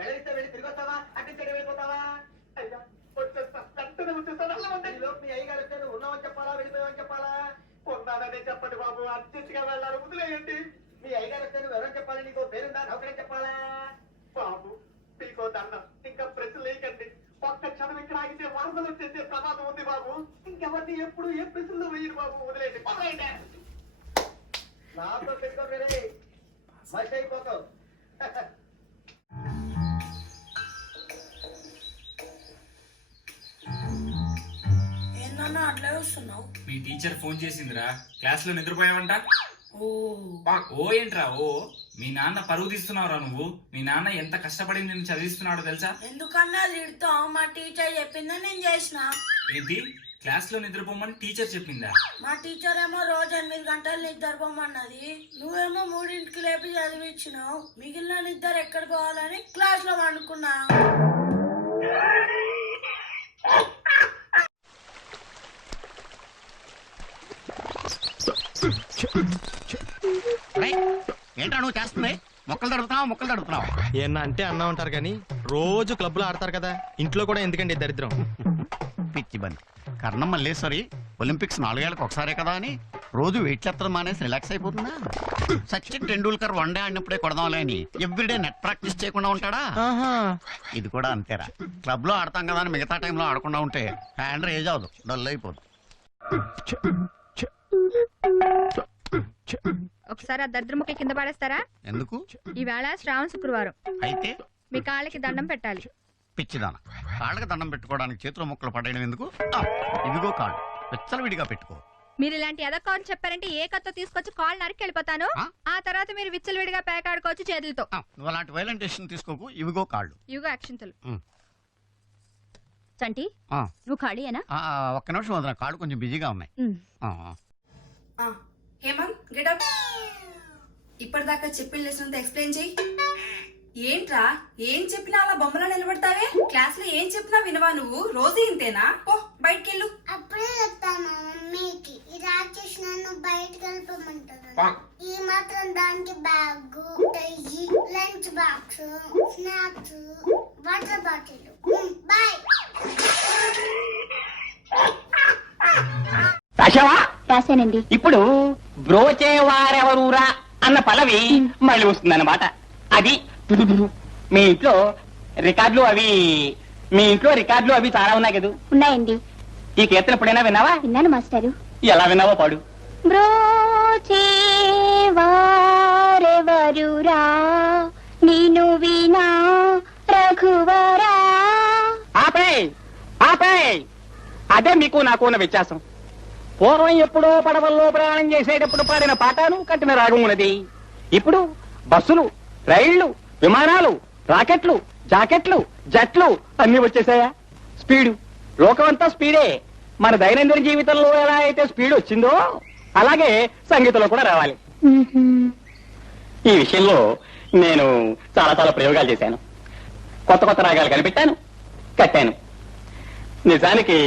వెళ్ళిస్తే వెళ్ళి తిరిగి వస్తావా? అడ్డించడే వెళ్ళిపోతావా? అయ్యా వచ్చేస్తా. వెంటనే వచ్చేస్తాను. వెళ్ళమండి. ఈలోపు మీ అయ్యగారు వస్తే నువ్వు ఉన్నావని చెప్పాలా వెళ్ళిపోయావని చెప్పాలా? ఉన్నానని చెప్పండి బాబు. అర్జెంట్గా వెళ్ళాలి. వదిలేయండి. మీ అయ్యగారు వస్తే నువ్వు ఎవరని చెప్పాలి? నీకు పేరుందా? నౌకరే చెప్పాలా? బాబు మీకో దండం. ఇంకా ప్రశ్న లేకండి. ఒక్క క్షణం ఇక్కడ ఆగితే వరదలు వచ్చేసే ప్రమాదం ఉంది బాబు. ఇంకెవరిని ఎప్పుడు ఏ ప్రశ్నలు వేయరు బాబు. వదిలేండి. పదలేండి. నాతో పెట్టుకోరే మష అయిపోతావు. ఏందన్నా అట్లా వస్తున్నావు? మీ టీచర్ ఫోన్ చేసిందిరా, క్లాస్ లో నిద్రపోయావంట. ఓ ఏంట్రా ఓ? మీ నాన్న పరువు తీస్తున్నావురా నువ్వు. మీ నాన్న ఎంత కష్టపడి నిన్ను చదివిస్తున్నాడో తెలుసా? ఎందుకన్నా తిడతావు? మా టీచర్ చెప్పిందని నేను చేసిన. ఏంటి క్లాస్ లో నిద్రపోమని టీచర్ చెప్పిందా? మా టీచర్ ఏమో రోజు 8 గంటలు నిద్రపోమన్నది. నువ్వేమో 3ంటికి లేపి చదివించినావు. మిగిలిన నిద్ర ఎక్కడ పోవాలని క్లాస్ లో వండుకున్నా. ఏంటా నువ్వు చేస్తుంది? మొక్కలు తడుపుతున్నావు. ఏనా అంటే అన్నా ఉంటారు కానీ రోజు క్లబ్ లో ఆడతారు కదా, ఇంట్లో కూడా ఎందుకండి దరిద్రం? పిచ్చి బండి కర్ణం మల్లేశ్వరి ఒలింపిక్స్ 4 ఏళ్ళకి ఒకసారే కదా అని రోజు వెయిట్ ఎత్తడం మానేసి రిలాక్స్ అయిపోతుందా? సచిన్ టెండూల్కర్ వన్డే ఆడినప్పుడే కొడదాంలే అని ఎవ్రీడే నెట్ ప్రాక్టీస్ చేయకుండా ఉంటాడా? ఇది కూడా అంతేరా. క్లబ్ లో ఆడతాం కదా అని మిగతా టైంలో ఆడకుండా ఉంటే హ్యాండ్ రేజ్ అవదు, డల్ అయిపోదు. ఒకసారి ఆ దరిద్రముఖి కింద పడేస్తారా? ఎందుకు? ఈవేళ శ్రావణ శుక్రవారం అయితే మీ కాళ్ళకి దండం పెట్టాలి. పిచ్చిదాన, కాళ్ళకి దండం పెట్టుకోవడానికి చేతిలో ముక్కలు పడేయడం ఎందుకు? ఇదిగో కాళ్ళు విచ్చలవిడిగా పెట్టుకో. మీరు ఇలాంటి ఎదకాలు చెప్పారంటే ఏ కత్తో తీసుకొచ్చి కాళ్ళు నరికి వెళ్ళిపోతాను. ఆ తర్వాత మీరు విచ్చలవిడిగా పేకాడుకోవచ్చు చేతులతో. నువ్వు అలాంటి వైలెంట్ డెసిషన్ తీసుకోకు. ఇవిగో కాళ్ళు. ఇవిగో అక్షింతలు. చంటి నువ్వు ఖాళీయేనా? ఒక్క నిమిషం వదిన, కాళ్ళు కొంచెం బిజీగా ఉన్నాయి. హేమంత్ గెటప్. ఇప్పటిదాకా చెప్పిన లెసన్ ఎక్స్ప్లెయిన్ చెయ్యి. ఏంట్రా ఏం చెప్పినా అలా బొమ్మలో నిలబడతావే? క్లాస్ లో ఏం చెప్పినా వినవా నువ్వు? రోజు ఇంతేనా? ఓ బయటికెళ్ళు. అప్పుడే చెప్తాను మమ్మీకి. ఈ రాక్షసి నన్ను బయటకు వెళ్ళిపోమంటారు. ఈ మాత్రం దానికి bag, tie, lunch box, snacks, water bottle. Bye. రాశానండి. ఇప్పుడు బ్రోచేవారెవరూరా అన్న పల్లవి మళ్ళీ వస్తుందన్నమాట. అది మీ ఇంట్లో రికార్డులు అవి చాలా ఉన్నాయి కదా? ఉన్నాయండి. ఈ కీర్తన ఎప్పుడైనా విన్నావా? విన్నాను మాస్టారు. ఎలా విన్నావో పాడు. బ్రోచేవారెవరూరా నిను వినా రఘువరా. ఆపే అదే మీకు నాకు ఉన్న వ్యత్యాసం. పూర్వం ఎప్పుడో పడవల్లో ప్రయాణం చేసేటప్పుడు పాడిన పాటను కట్టిన రాగం ఉన్నది. ఇప్పుడు బస్సులు, రైళ్లు, విమానాలు, రాకెట్లు, జాకెట్లు, జట్లు అన్ని వచ్చేసాయా? స్పీడు, లోకమంతా స్పీడే. మన దైనందిన జీవితంలో ఎలా అయితే స్పీడ్ వచ్చిందో అలాగే సంగీతంలో కూడా రావాలి. ఈ విషయంలో నేను చాలా చాలా ప్రయోగాలు చేశాను. కొత్త కొత్త రాగాలు కనిపెట్టాను, కట్టాను. నిజానికి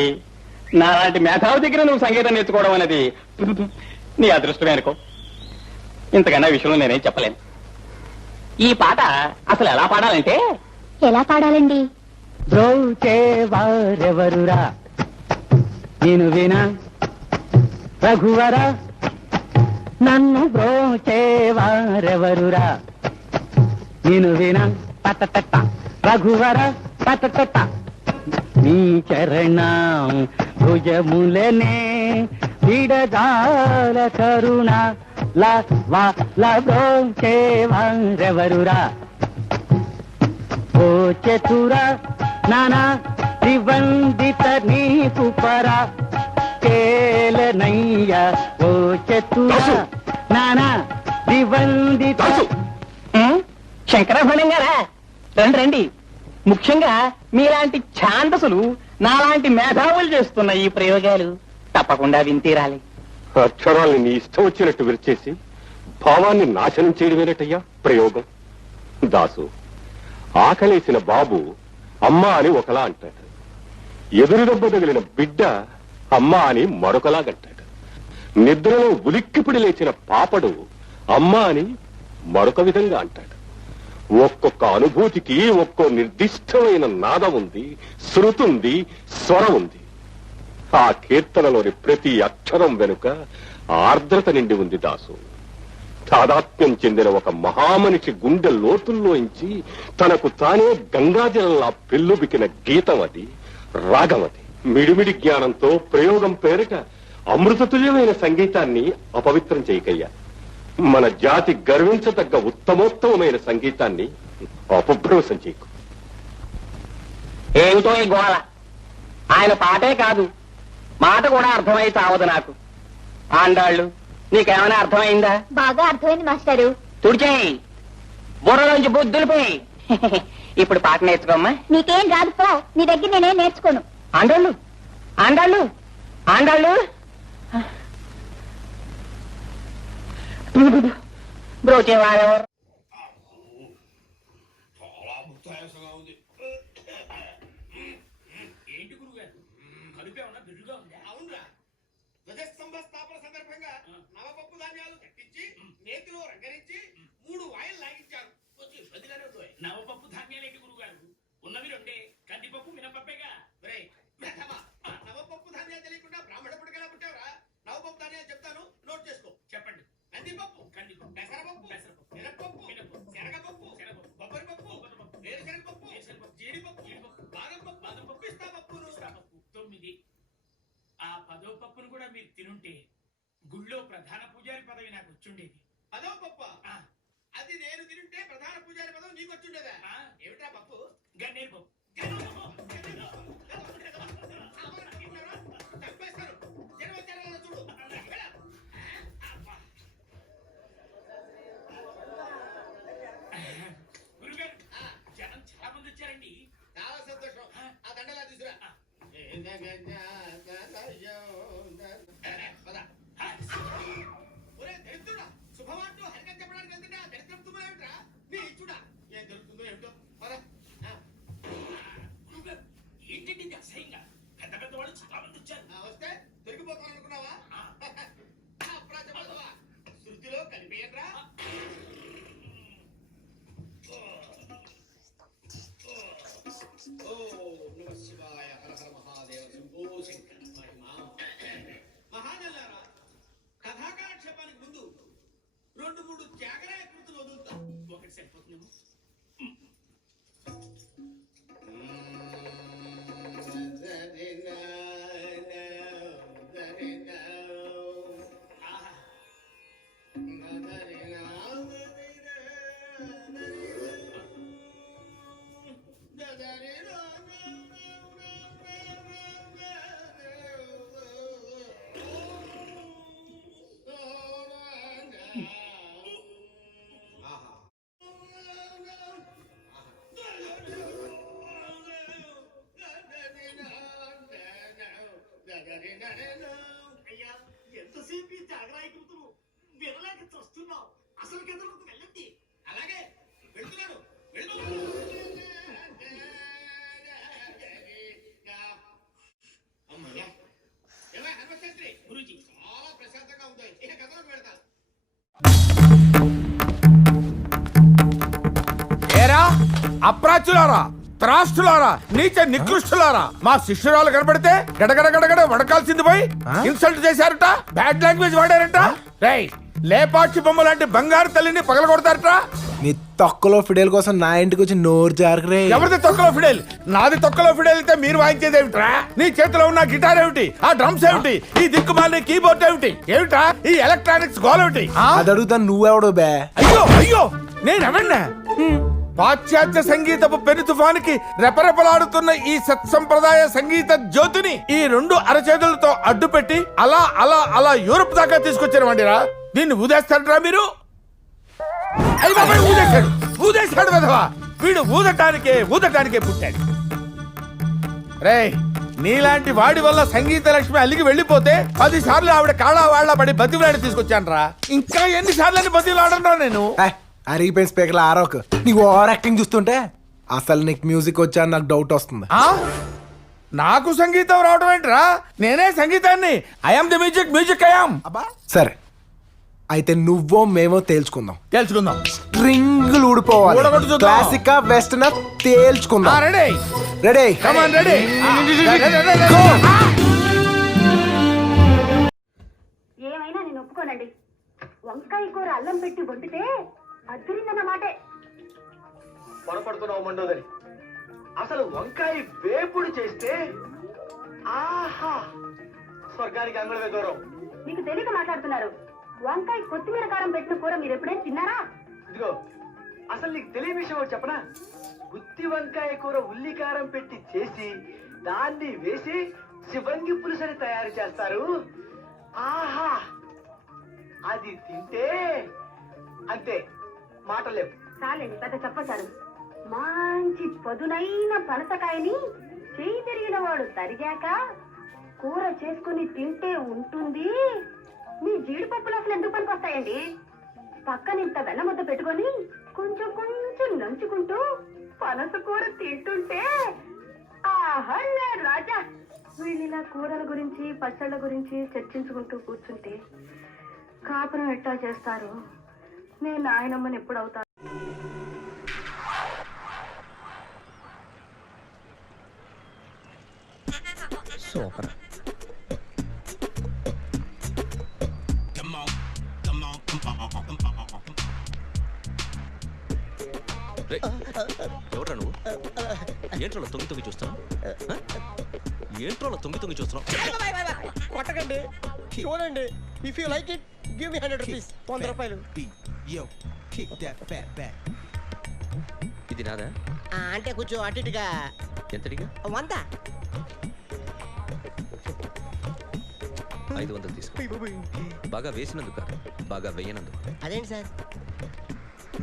నాలాంటి మేధావి దగ్గర నువ్వు సంగీతం నేర్చుకోవడం అనేది నీ అదృష్టమే అనుకో. ఇంతకన్నా విషయంలో నేనేం చెప్పలేను. ఈ పాట అసలు ఎలా పాడాలంటే, ఎలా పాడాలండి? బ్రోచేవారెవరురా నేను వినా రఘువరా, నన్ను బ్రోచేవారెవరురా నేను వినా పట్టట రఘువర పట్టట, నీ చరణం భుజములనే విడదాల కరుణ బ్రోచేవారెవరురా. ఓ చతుర నానా త్రివందిత నీకు పరా కేలనయ్య. ఓ చతుర నానా త్రివందిత. శంకరభరణం గారా, రండి రండి. ముఖ్యంగా మీలాంటి ఛాందసులు నాలాంటి మేధావులు చేస్తున్న ఈ ప్రయోగాలు తప్పకుండా వింతీరాలి. అక్షరాల్ని నీ ఇష్టం వచ్చినట్టు విరిచేసి భావాన్ని నాశనం చేయడమేనటయ్యా ప్రయోగం. దాసు, ఆకలేసిన బాబు అమ్మా అని ఒకలా అంటాడు, ఎదురు దెబ్బ తగిలిన బిడ్డ అమ్మా అని మరొకలాగంటాడు, నిద్రలో ఉలిక్కిపిడి లేచిన పాపడు అమ్మా అని మరొక విధంగా అంటాడు. ఒక్కొక్క అనుభూతికి ఒక్కో నిర్దిష్టమైన నాదం ఉంది, శృతుంది, స్వరం ఉంది. ఆ కీర్తనలోని ప్రతి అక్షరం వెనుక ఆర్ద్రత నిండి ఉంది దాసు. తాదాత్మ్యం చెందిన ఒక మహామనిషి గుండె లోతుల్లోంచి తనకు తానే గంగాజలంలా పెళ్ళుబికిన గీతం అది, రాగం అది. మిడిమిడి జ్ఞానంతో ప్రయోగం పేరిట అమృతతుల్యమైన సంగీతాన్ని అపవిత్రం చేయకయ్యా. మన జాతి గర్వించదగ్గ ఉత్తమోత్తమైన సంగీతాన్ని అపభ్రంశం చేయకు. ఏమిటో ఈ గోళ! ఆయన పాటే కాదు, మాట కూడా అర్థమై చావదు నాకు. ఆండాళ్ళు, నీకేమైనా అర్థమైందా? బాగా అర్థమైంది మాస్టారు. తుడిచేయి, బుర్రలోంచి బుద్ధులిపోయి. ఇప్పుడు పాట నేర్చుకోమ్మా. నీకేం రాదు పో, నీ దగ్గర నేనేం నేర్చుకోను. ఆండాళ్ళు, ఆండాళ్ళు, ఆండాళ్ళు. బ్రోచేవారెవరు? ఏంటి గురుగారు, కడుపేమన్నా బిర్రుగా ఉందా? అవునరా, ధ్వజస్తంభ స్థాపన సందర్భంగా నవపప్పు ధాన్యాలు కట్టించి నేతిలో రంగరించి 3 వాయిలు లాగించారు. కొంచెం ఇబ్బందిగానే ఉంటుంది. నవపప్పు ధాన్యాలేంటి గురుగారు, ఉన్నవి 2 కందిపప్పు మినపప్పేగా. నవపప్పు ధాన్యాలు తెలియకుండా బ్రాహ్మణ పుట్టుకలా పుట్టావురా. నవపప్పు ధాన్యాలు చెప్తాను, నోట్ చేసుకో. చెప్పండి. కందిపప్పు, కందిపప్పు, పెసరపప్పు, పెసరపప్పు, మినపప్పు, మినపప్పు, శనగపప్పు, శనగపప్పు, కొబ్బరిపప్పు, కొబ్బరిపప్పు, వేరుశనగపప్పు, వేరుశనగపప్పు, జీడిపప్పు, జీడిపప్పు, బాదం పప్పు, బాదం పప్పు, పిస్తా పప్పు, పప్పు. 9. ఆ 10వ పప్పును కూడా మీరు తినుంటే గుళ్ళో ప్రధాన పూజారి పదవి నాకు వచ్చుండేది. 10వ పప్పు అది నేను తినుంటే ప్రధాన పూజారి పదవి నీకు వచ్చుండేదా? ఏమిటా పప్పు? గన్నేరు పప్పు. చంపేస్తారు. జనం వచ్చారా చూడు. గురుగారు, జనం చాలా మంది వచ్చారండి. చాలా సంతోషం. ఆ దండలా తీసుకురా. దరిద్రుడా, శుభమాటలు హరికం చెప్పడానికి వెళ్తుంటే ఆ దరిద్రం తుమ్మేమిట్రా? నీ చూడా ఏం దొరుకుతుందో ఏమిటో. పద. ఏంటండి ఇది అసహ్యంగా? పెద్ద పెద్ద వాళ్ళు చాలా మంది వచ్చారు. వస్తే దొరికిపోతాననుకున్నావా? అప్రాచపడవా, శృతిలో కలిపేయండ్రా. ఓ నమ శివాయ, హర హర మహాదేవ, శంభో శంకర. అప్రాచులారా, త్రాష్టులారా, నీచ నికృష్టులారా, మా శిష్యురాలు కనబడితే గడగడ గడగడ వడకాల్సింది పోయి ఇన్సల్ట్ చేశారట, బ్యాడ్ లాంగ్వేజ్ వాడారట. రేయ్, లేపాక్షి బొమ్మ లాంటి బంగారు తల్లిని పగలగొడతారట. నీ తొక్కలో ఫిడేల్ కోసం నా ఇంటికి వచ్చి నోరు జారకరే. ఎవరిది తొక్కలో ఫిడేల్? నాది తొక్కలో ఫిడేల్ అయితే మీరు వాయించేది ఏమిట్రా? నీ చేతిలో ఉన్న గిటార్ ఏమిటి? ఆ డ్రమ్స్ ఏమిటి? ఈ దిక్కుమాలిన కీబోర్డ్ ఏమిటి? ఏమిట్రా ఈ ఎలక్ట్రానిక్స్ గోల్ ఏమిటి? అది అడుగుతా నువ్వెవడు బే? అయ్యో అయ్యో, నేనెవన్నా? పాశ్చాత్య సంగీతపు పెను తుఫానికి రెపరెపలాడుతున్న ఈ సత్సంప్రదాయ సంగీత జ్యోతిని ఈ రెండు అరచేతులతో అడ్డుపెట్టి అలా అలా అలా యూరప్ దాకా తీసుకొచ్చిన వండిరా. దీన్ని ఊదేస్తాడరా మీరు? అయ్య బాబాయ్, ఊదేశాడు వెధవా. వీడు ఊదటానికే పుట్టాడు. రేయ్, నీలాంటి వాడి వల్ల సంగీత లక్ష్మి అలిగి వెళ్ళిపోతే 10 సార్లు ఆవిడ కాళ్ళ వాళ్ళ పడి బతిలాడి తీసుకొచ్చాను రా. ఇంకా ఎన్నిసార్లు అని బతిలాడరా నేను? అరిగిపోయిన స్పీకర్లు ఆరోక్. నీకు ఓవర్ యాక్టింగ్ చూస్తుంటే అసలు నీకు మ్యూజిక్ వచ్చా నాకు డౌట్ వస్తుంది. నాకు సంగీతం రావడం ఏంట్రా? నేనే సంగీతాన్ని. I'm the music I'm. సరే, అయితే నువ్వో మేమో తేల్చుకుందాం. స్ట్రింగులు ఊడిపోవాలి. ఊడగొట్టు క్లాసిక్ వెస్టర్న్ తేల్చుకుందాం. Ready ready come on ready. ఏమైనా నేను ఒప్పుకోనండి. వంకాయ కూర అల్లం పెట్టి వండితే అద్దరిందన్నమాటే. పొరపడుతున్నావు మండోదరి. అసలు వంకాయ వేపుడు చేస్తే ఆహా, స్వర్గానికి అంగుళమే దూరం. మీకు తెలియక మాట్లాడుతున్నారు. వంకాయ కొత్తిమీర కారం పెట్టిన కూర మీరు ఎప్పుడైనా తిన్నారా? ఇదిగో, అసలు నీకు తెలియని విషయం ఒకటి చెప్పనా? గుత్తి వంకాయ కూర ఉల్లి కారం పెట్టి చేసి దాన్ని వేసి శివంగి పులుసని తయారు చేస్తారు. ఆహా, అది తింటే అంతే, మాటలేవు. చాలండి, పెద్ద చెప్పచారు. మంచి పదునైన పనసకాయని చేయి తిరిగిన వాడు తరిగాక కూర చేసుకుని తింటే ఉంటుంది. మీ జీడిపప్పులు అసలు ఎందుకు పనికొస్తాయండి? పక్కన ఇంత వెన్న ముద్ద పెట్టుకొని కొంచెం కొంచెం నంచుకుంటూ పనస కూర తింటుంటే ఆహా రాజా. వీళ్ళిలా కూరల గురించి పచ్చళ్ళ గురించి చర్చించుకుంటూ కూర్చుంటే కాపురం ఎట్టా చేస్తారు? నేను నాయనమ్మని ఎప్పుడు అవుతాను? సూపర్. ఎవడ్రా నువ్వు? ఏంట్రోలో తొంగి చూస్తున్నావు? ఏంట్రోలో తొంగి చూస్తున్నావు? కొట్టకండి, చూడండి. If you like it give me 100 rupees. 100 రూపాయలు. ఇది నాదా? అంటే కొంచెం అటు ఇటుగా. ఎంతడిగా? 100. 500 తీసుకో. బాగా వేసినందుకు కాదు, బాగా వేయనందుకు. అదేంటి సార్?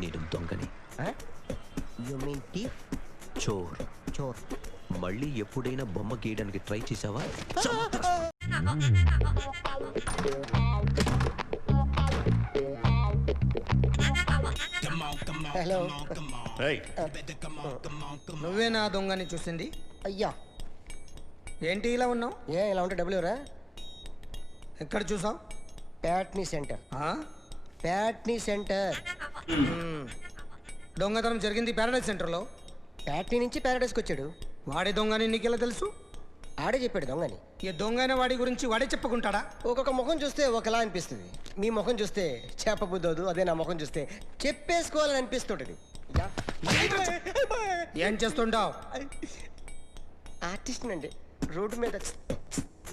నేను దొంగని. You mean thief? చోర్. మళ్ళీ ఎప్పుడైనా బొమ్మ గీయడానికి ట్రై చేసావా? హలో. నువ్వే నా దొంగని చూసింది? అయ్యా, ఏంటి ఇలా ఉన్నావు? ఇలా ఉంటే డబ్బులు ఎవరా? ఎక్కడ చూసావు? ప్యాట్నీ సెంటర్. దొంగతనం జరిగింది ప్యారడైజ్ సెంటర్లో. ప్యాట్నీ నుంచి ప్యారడైజ్కి వచ్చాడు. వాడే దొంగని నీకెలా తెలుసు? ఆడే చెప్పాడు దొంగని. ఈ దొంగైన వాడి గురించి వాడే చెప్పుకుంటాడా? ఒక్కొక్క ముఖం చూస్తే ఒకలా అనిపిస్తుంది. మీ ముఖం చూస్తే చెప్పబుద్దోదు. అదే నా ముఖం చూస్తే చెప్పేసుకోవాలని అనిపిస్తుంటది. ఏం చేస్తుంటావు? ఆర్టిస్ట్ అండి. రోడ్డు మీద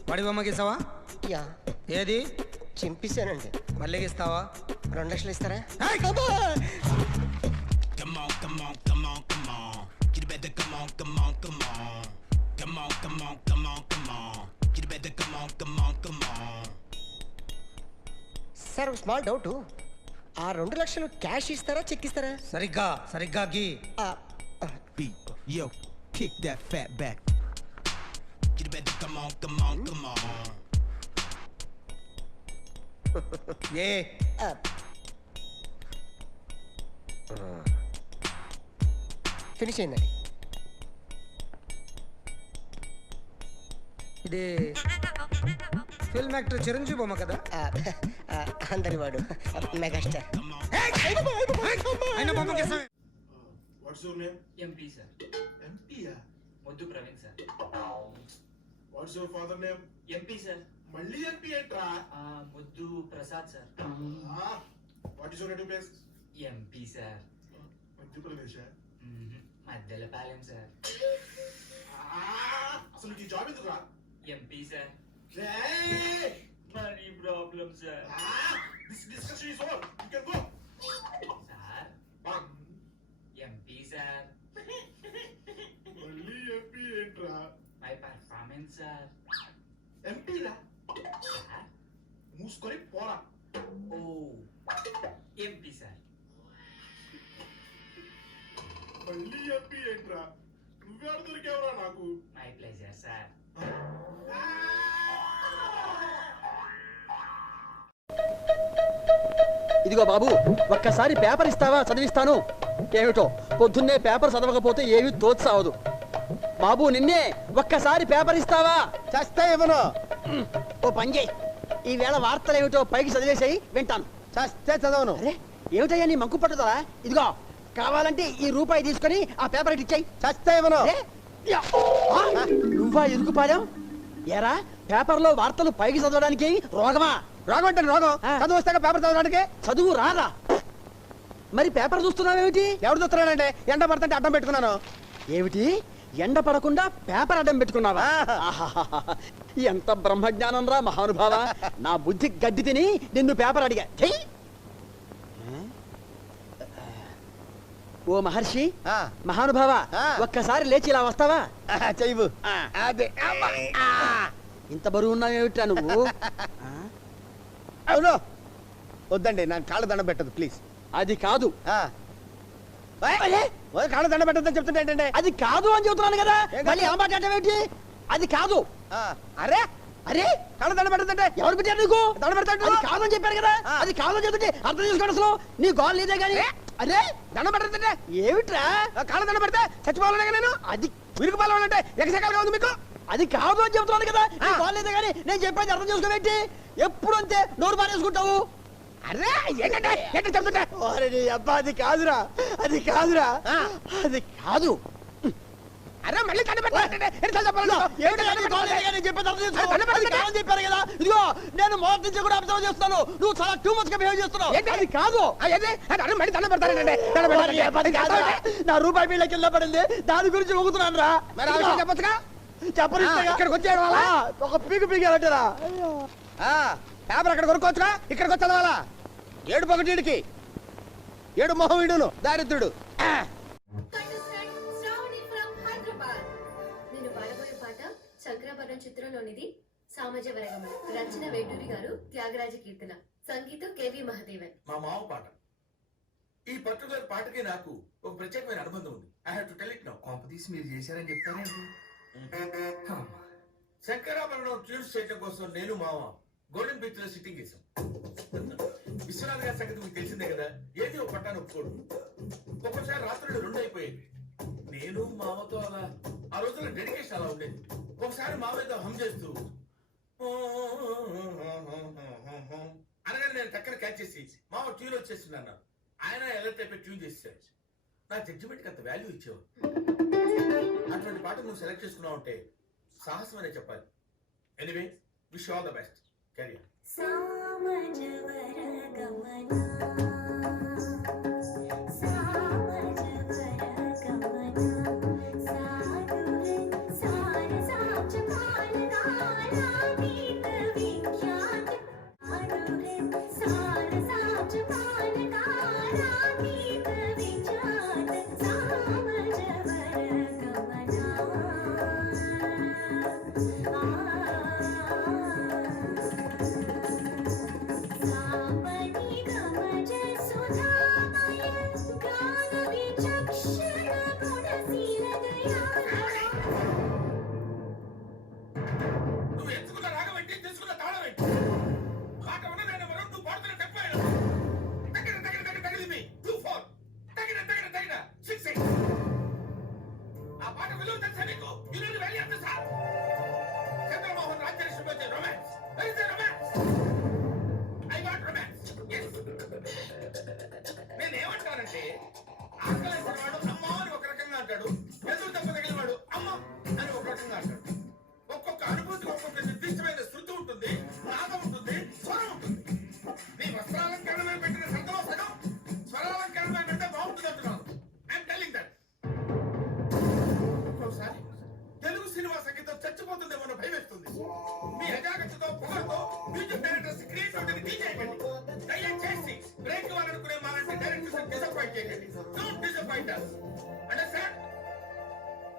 వాడి బొమ్మ గీసావా? యా. ఏది? చింపేశానండి. మళ్ళీ గీస్తావా? 2 లక్షలు ఇస్తారా? సార్, ఒక స్మాల్ డౌట్. ఆ 2 లక్షలు క్యాష్ ఇస్తారా, చెక్ ఇస్తారా? సరిగ్గా గీ. ఏ ఫినిష్ అయిందండి. ఇది ఫిల్మ్ యాక్టర్ చిరంజీవి బొమ్మ కదా? అందరి వాడు మెగాస్టార్. ఆయన బొమ్మ గీసావే. What's your name? MP sir. ఎంపీయా? మొద్దు Praveen sir. What's your father name? MP sir. మళ్ళీ ఎంపీ ఏంట్రా? మొద్దు Prasad sir. What is your native place? MP sir. Madhya Pradesh. Madhyalapalem sir. అసలు ఈ జాబ్ ఎందుకురా? MP sir. Money problem sir. This discussion is over. You can go. Sir MP sir. మళ్ళీ ఎంపీ ఏంట్రా? My performance sir. ఎంపీలా? సార్ మూసుకొని పోరా. ఓ ఎంపీ సార్. మళ్ళీ ఎంపీ ఏంట్రా? నువ్వెవరు దొరికేవరా నాకు? My pleasure sir. ఇదిగో బాబు, ఒక్కసారి పేపర్ ఇస్తావా? చదివిస్తాను. ఏమిటో పొద్దున్నే పేపర్ చదవకపోతే ఏమీ తోచావదు. బాబు నిన్నే, ఒక్కసారి పేపర్ ఇస్తావా? చస్తే ఇవ్వను. ఓ పని చేయి, ఈవేళ వార్తలు ఏమిటో పైకి చదివేసాయి, వింటాను. చస్తే చదవను. అరే ఏమిటయ్యా నీ మంకు పట్టుదలా? ఇదిగో కావాలంటే ఈ రూపాయి తీసుకొని ఆ పేపర్ ఇటు ఇచ్చాయి. చస్తే ఇవ్వను. నువ్వా ఎదుగుపాడాం? ఎరా పేపర్లో వార్తలు పైకి చదవడానికి రోగమా? రోగం అంటే రోగం. చదువు వస్తాక పేపర్ చదవడానికి. చదువు రాదా? మరి పేపర్ చూస్తున్నావేమిటి? ఎవరు చూస్తున్నానంటే ఎండ పడుతుంటే అడ్డం పెట్టుకున్నాను. ఏమిటి ఎండ పడకుండా పేపర్ అడ్డం పెట్టుకున్నావా? ఆహాహాహా. ఎంత బ్రహ్మజ్ఞానం రా మహానుభావ. నా బుద్ధి గడ్డి తిని నిన్ను పేపర్ అడిగా. చెయ్యి. ఓ మహర్షి, మహానుభావ, ఒక్కసారి లేచి ఇలా వస్తావా? చెయ్యి. అదే ఇంత బరువు ఉన్నావేమిట్రా నువ్వు? అవును. వద్దండి, నాకు కాళ్ళ దండ పెట్టదు ప్లీజ్. అది కాదు. కాళ్ళ దండ పెట్టద్దని చెప్తుంటే ఏంటంటే? అది కాదు అని చెబుతున్నాను కదా, మళ్ళీ ఆ మాట ఏంటి? అది కాదు. అరే అరే కాళ్ళ దండ పెట్టద్దంటే ఎవరు పెట్టారు నీకు? దండ పెడతాడు. అది కాదని చెప్పారు కదా. అది కాదని చెప్తుంటే అర్థం చేసుకోండి. అసలు నీ గోల్ లేదే గాని. అరే దండ పెట్టద్దంటే ఏమిట్రా? కాళ్ళ దండ పెడితే చచ్చిపోవాలనే నేను. అది విరుగుపాలంటే ఎగసకాలుగా ఉంది మీకు. అది కాదు అని చెప్తున్నాను కదా. నీ గోల్ లేదే గాని నేను చెప్పేది అర్థం చేసుకోవేంటి? ఎప్పుడు అంతే నోరు పారేసుకుంటావు. అరే ఏంటంటే ఏంటంటే చెప్తుంటే? అబ్బా అది కాదురా, అది కాదురా, అది కాదు. అరే మళ్ళీ దండ పెట్టాలంటే చెప్పారు కదా. ఇదిగో నేను మొదటి నుంచి కూడా అబ్జర్వ్ చేస్తాను, నువ్వు చాలా టూ మచ్ గా బిహేవ్ చేస్తున్నావు. అది కాదు. మళ్ళీ దండ పెడతానంటే నా రూపాయి బిళ్ళ కింద పడింది, దాని గురించి ఊగుతున్నాను రా. చెప్పచ్చుగా. చెప్పరు ఇక్కడికి వచ్చేయడం వల్ల ఒక పీకు పీకాలంటారా? పేపర్ అక్కడ కొనుక్కోవచ్చుగా, ఇక్కడికి వచ్చి చదవాలా? ఏడు పొగటీడికి ఏడు మొహం వీడును దారిద్రుడు. నేను పాడబోయే పాట శంకరాభరణం చిత్రంలోనిది. సామాజ వర్గం. రచన వేటూరి గారు. త్యాగరాజ కీర్తన. సంగీతం కేవి మహదేవన్. మా మామ పాట. ఈ పర్టికులర్ పాటకి నాకు ఒక ప్రత్యేకమైన అనుబంధం ఉంది. I have to tell it now. కాంపతీసి మీరు చేశారని చెప్తారేంటి? శంకరాభరణం ట్యూన్స్ చేయడం కోసం నేను మామ గోల్డెన్ బీచ్ లో సిట్టింగ్ చేశాం. విశ్వనాథ్ గారి సంగతి మీకు తెలిసిందే కదా. ఏది ఒక పట్టాను ఒప్పుకోడు. ఒక్కొక్కసారి రాత్రులు 2 అయిపోయేది. నేను మామతో అలా ఆ రోజుల్లో డెడికేషన్ అలా ఉండేది. ఒకసారి మామ ఏదో హమ్ చేస్తూ అనగానే నేను టక్కన క్యాచ్ చేసి మామ ట్యూన్ వచ్చేసింది అన్నారు. ఆయన ఎలా టైప్ ట్యూన్ చేసేసాడు. నా జడ్జిమెంట్కి అంత వాల్యూ ఇచ్చేవాడు. అటువంటి పాట నువ్వు సెలెక్ట్ చేసుకున్నావు అంటే సాహసం అనే చెప్పాలి. Anyway wish all the best. Carry on. నువ్వు ఎంచుకున్న రాగం ఏంటి, తెలుసుకున్న తాళం ఏంటి? పాట ఉన్నదైనా మనం నువ్వు పాడుతున్న చెప్పాను. తగిన తగిన తగిన తగిలింది 2-4 తగిన తగిన తగిన 6-8. ఆ పాట విలువ తెలుసా నీకు? ఈరోజు వెళ్ళి అంత సార్ రోజుకి ఒక్కొక్క నిర్దిష్టమైన శృతి ఉంటుంది, రాగం ఉంటుంది, స్వరం ఉంటుంది. నీ వస్త్రాలంకరణమే పెట్టిన సంతలో సగం స్వరాలంకరణమే పెడితే బాగుంటుంది అంటున్నాను. I'm telling that. ఒక్కోసారి తెలుగు సినిమా సంగీతం చచ్చిపోతుందేమో భయం వేస్తుంది. మీ అజాగ్రత్తతో పొగలతో మ్యూజిక్ డైరెక్టర్స్ క్రియేటివిటీని తీసేయకండి. దయచేసి బ్రేక్ ఇవ్వాలనుకునే మాలాంటి డైరెక్టర్స్ డిసప్పాయింట్ చేయకండి. Don't disappoint us. అండర్స్టాండ్?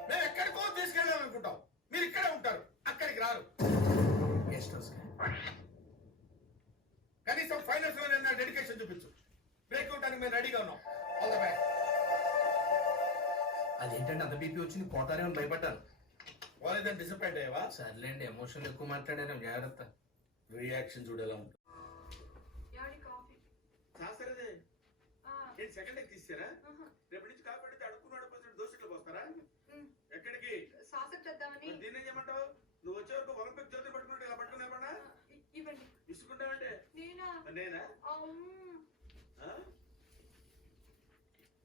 మేము ఎక్కడికో తీసుకెళ్ళాలనుకుంటాం, మీరు ఇక్కడే ఉంటారు, అక్కడికి రారు. కనీసం ఫైనల్స్ లో నా డెడికేషన్ చూపించు. బ్రేక్ అవడానికి మేము రెడీగా ఉన్నాం. All the best. అదేంటంటే అంత బీపీ వచ్చింది, పోతారేమో భయపడ్డాను. వాళ్ళేదని డిసప్పాయింట్ అయ్యావా? సర్లేండి, ఎమోషన్లు ఎక్కువ మాట్లాడాను, జాగ్రత్త. రియాక్షన్ చూడేలా ఉంటుంది. శాస్త్రదే ఏంటి సెకండ్ ఎగ్ తీసారా? రేపు నుంచి కాఫీ పడితే అడుక్కున్నాడు కొంచెం దోశలు పోస్తారా? ఎక్కడికి? దీన్ని ఏం చేయమంటావు? నువ్వు వచ్చే వరకు ఒలింపిక్ జ్యోతి పట్టుకుంటే ఇలా పట్టుకునే పడా ఇసుకుంటావంటే నేనా?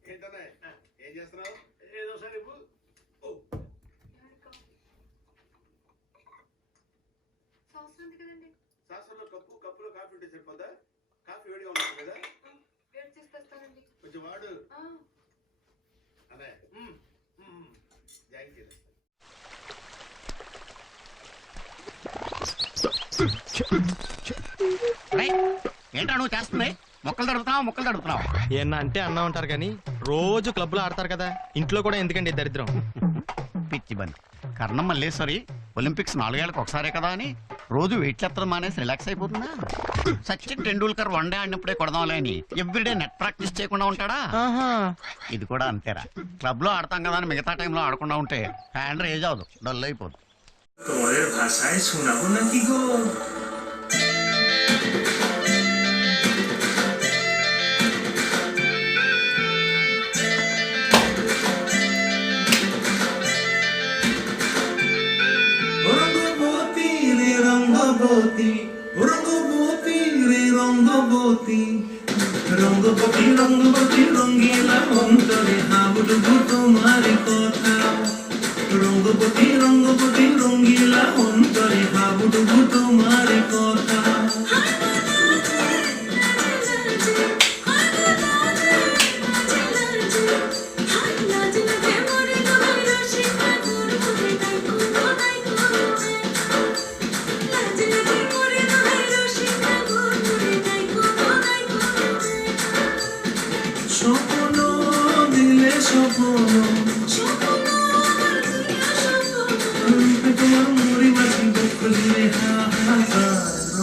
ఏంటన్నా ఏం చేస్తున్నావు? ఏదో సార్ ఇవ్వు. శాస్త్రంలో కప్పులో కాఫీ ఉంటే సరిపోదా? కాఫీ వేడిగా ఉంటుంది కదా, కొంచెం వాడు. అదే థ్యాంక్ యూ. ఏంటా నువ్వు చేస్తుంది? మొక్కలు తడుపుతున్నావు. ఏమన్నా అంటే అన్నా ఉంటారు కానీ రోజు క్లబ్లో ఆడతారు కదా, ఇంట్లో కూడా ఎందుకండి దరిద్రం? పిచ్చి బండి కర్ణం మల్లేశ్వరి ఒలింపిక్స్ 4 ఏళ్ళకి ఒకసారే కదా అని రోజు వెయిట్ ఎత్తడం మానేసి రిలాక్స్ అయిపోతుందా? సచిన్ టెండూల్కర్ వన్ డే ఆడినప్పుడే కొడదాంలే అని ఎవ్రీడే నెట్ ప్రాక్టీస్ చేయకుండా ఉంటాడా? ఇది కూడా అంతేరా. క్లబ్ లో ఆడతాం కదా అని మిగతా టైంలో ఆడకుండా ఉంటే హ్యాండ్ రేజ్ అవదు, డల్ అయిపోదు. রঙ্গবতী রঙ্গিলা অন্তরে হাবুডু তোমারি কথা। রঙ্গবতী রঙ্গিলা অন্তরে হাবুডু তোমারি কথা।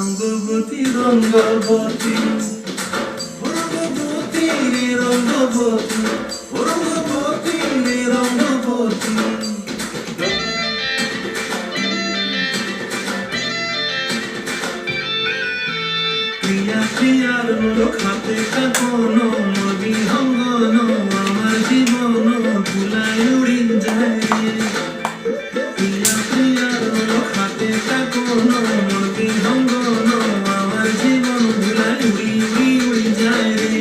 রঙ্গবতী রঙ্গবতী রঙ্গবতী রঙ্গবতী রঙ্গবতী রঙ্গবতী। প্রিয়া প্রিয়ার লোক হাতে কাপন বিহঙ্গন আমার জীবন ভুলাই উড়ি যায়। প্রিয়া প্রিয়ার লোক হাতে কাপন বিহঙ্গন আমার জীবন ভুলাই উড়ি উড়ি উড়ি যায় রে।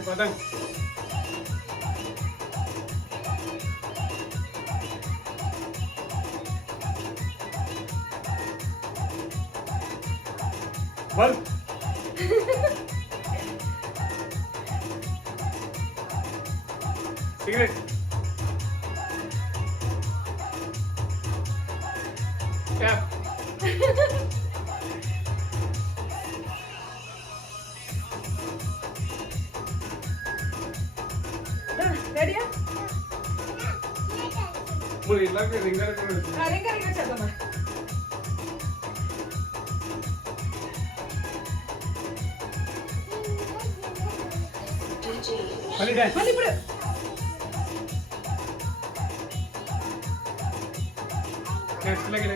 పదండి. వన్ సిగరెట్ క్యాప్ రెడీయా మరి ఇలాగే రింగారు రింగా చేద్దామా మళ్ళీ డాన్స్ మళ్ళీ ఇప్పుడు నెక్స్ట్ లెగ్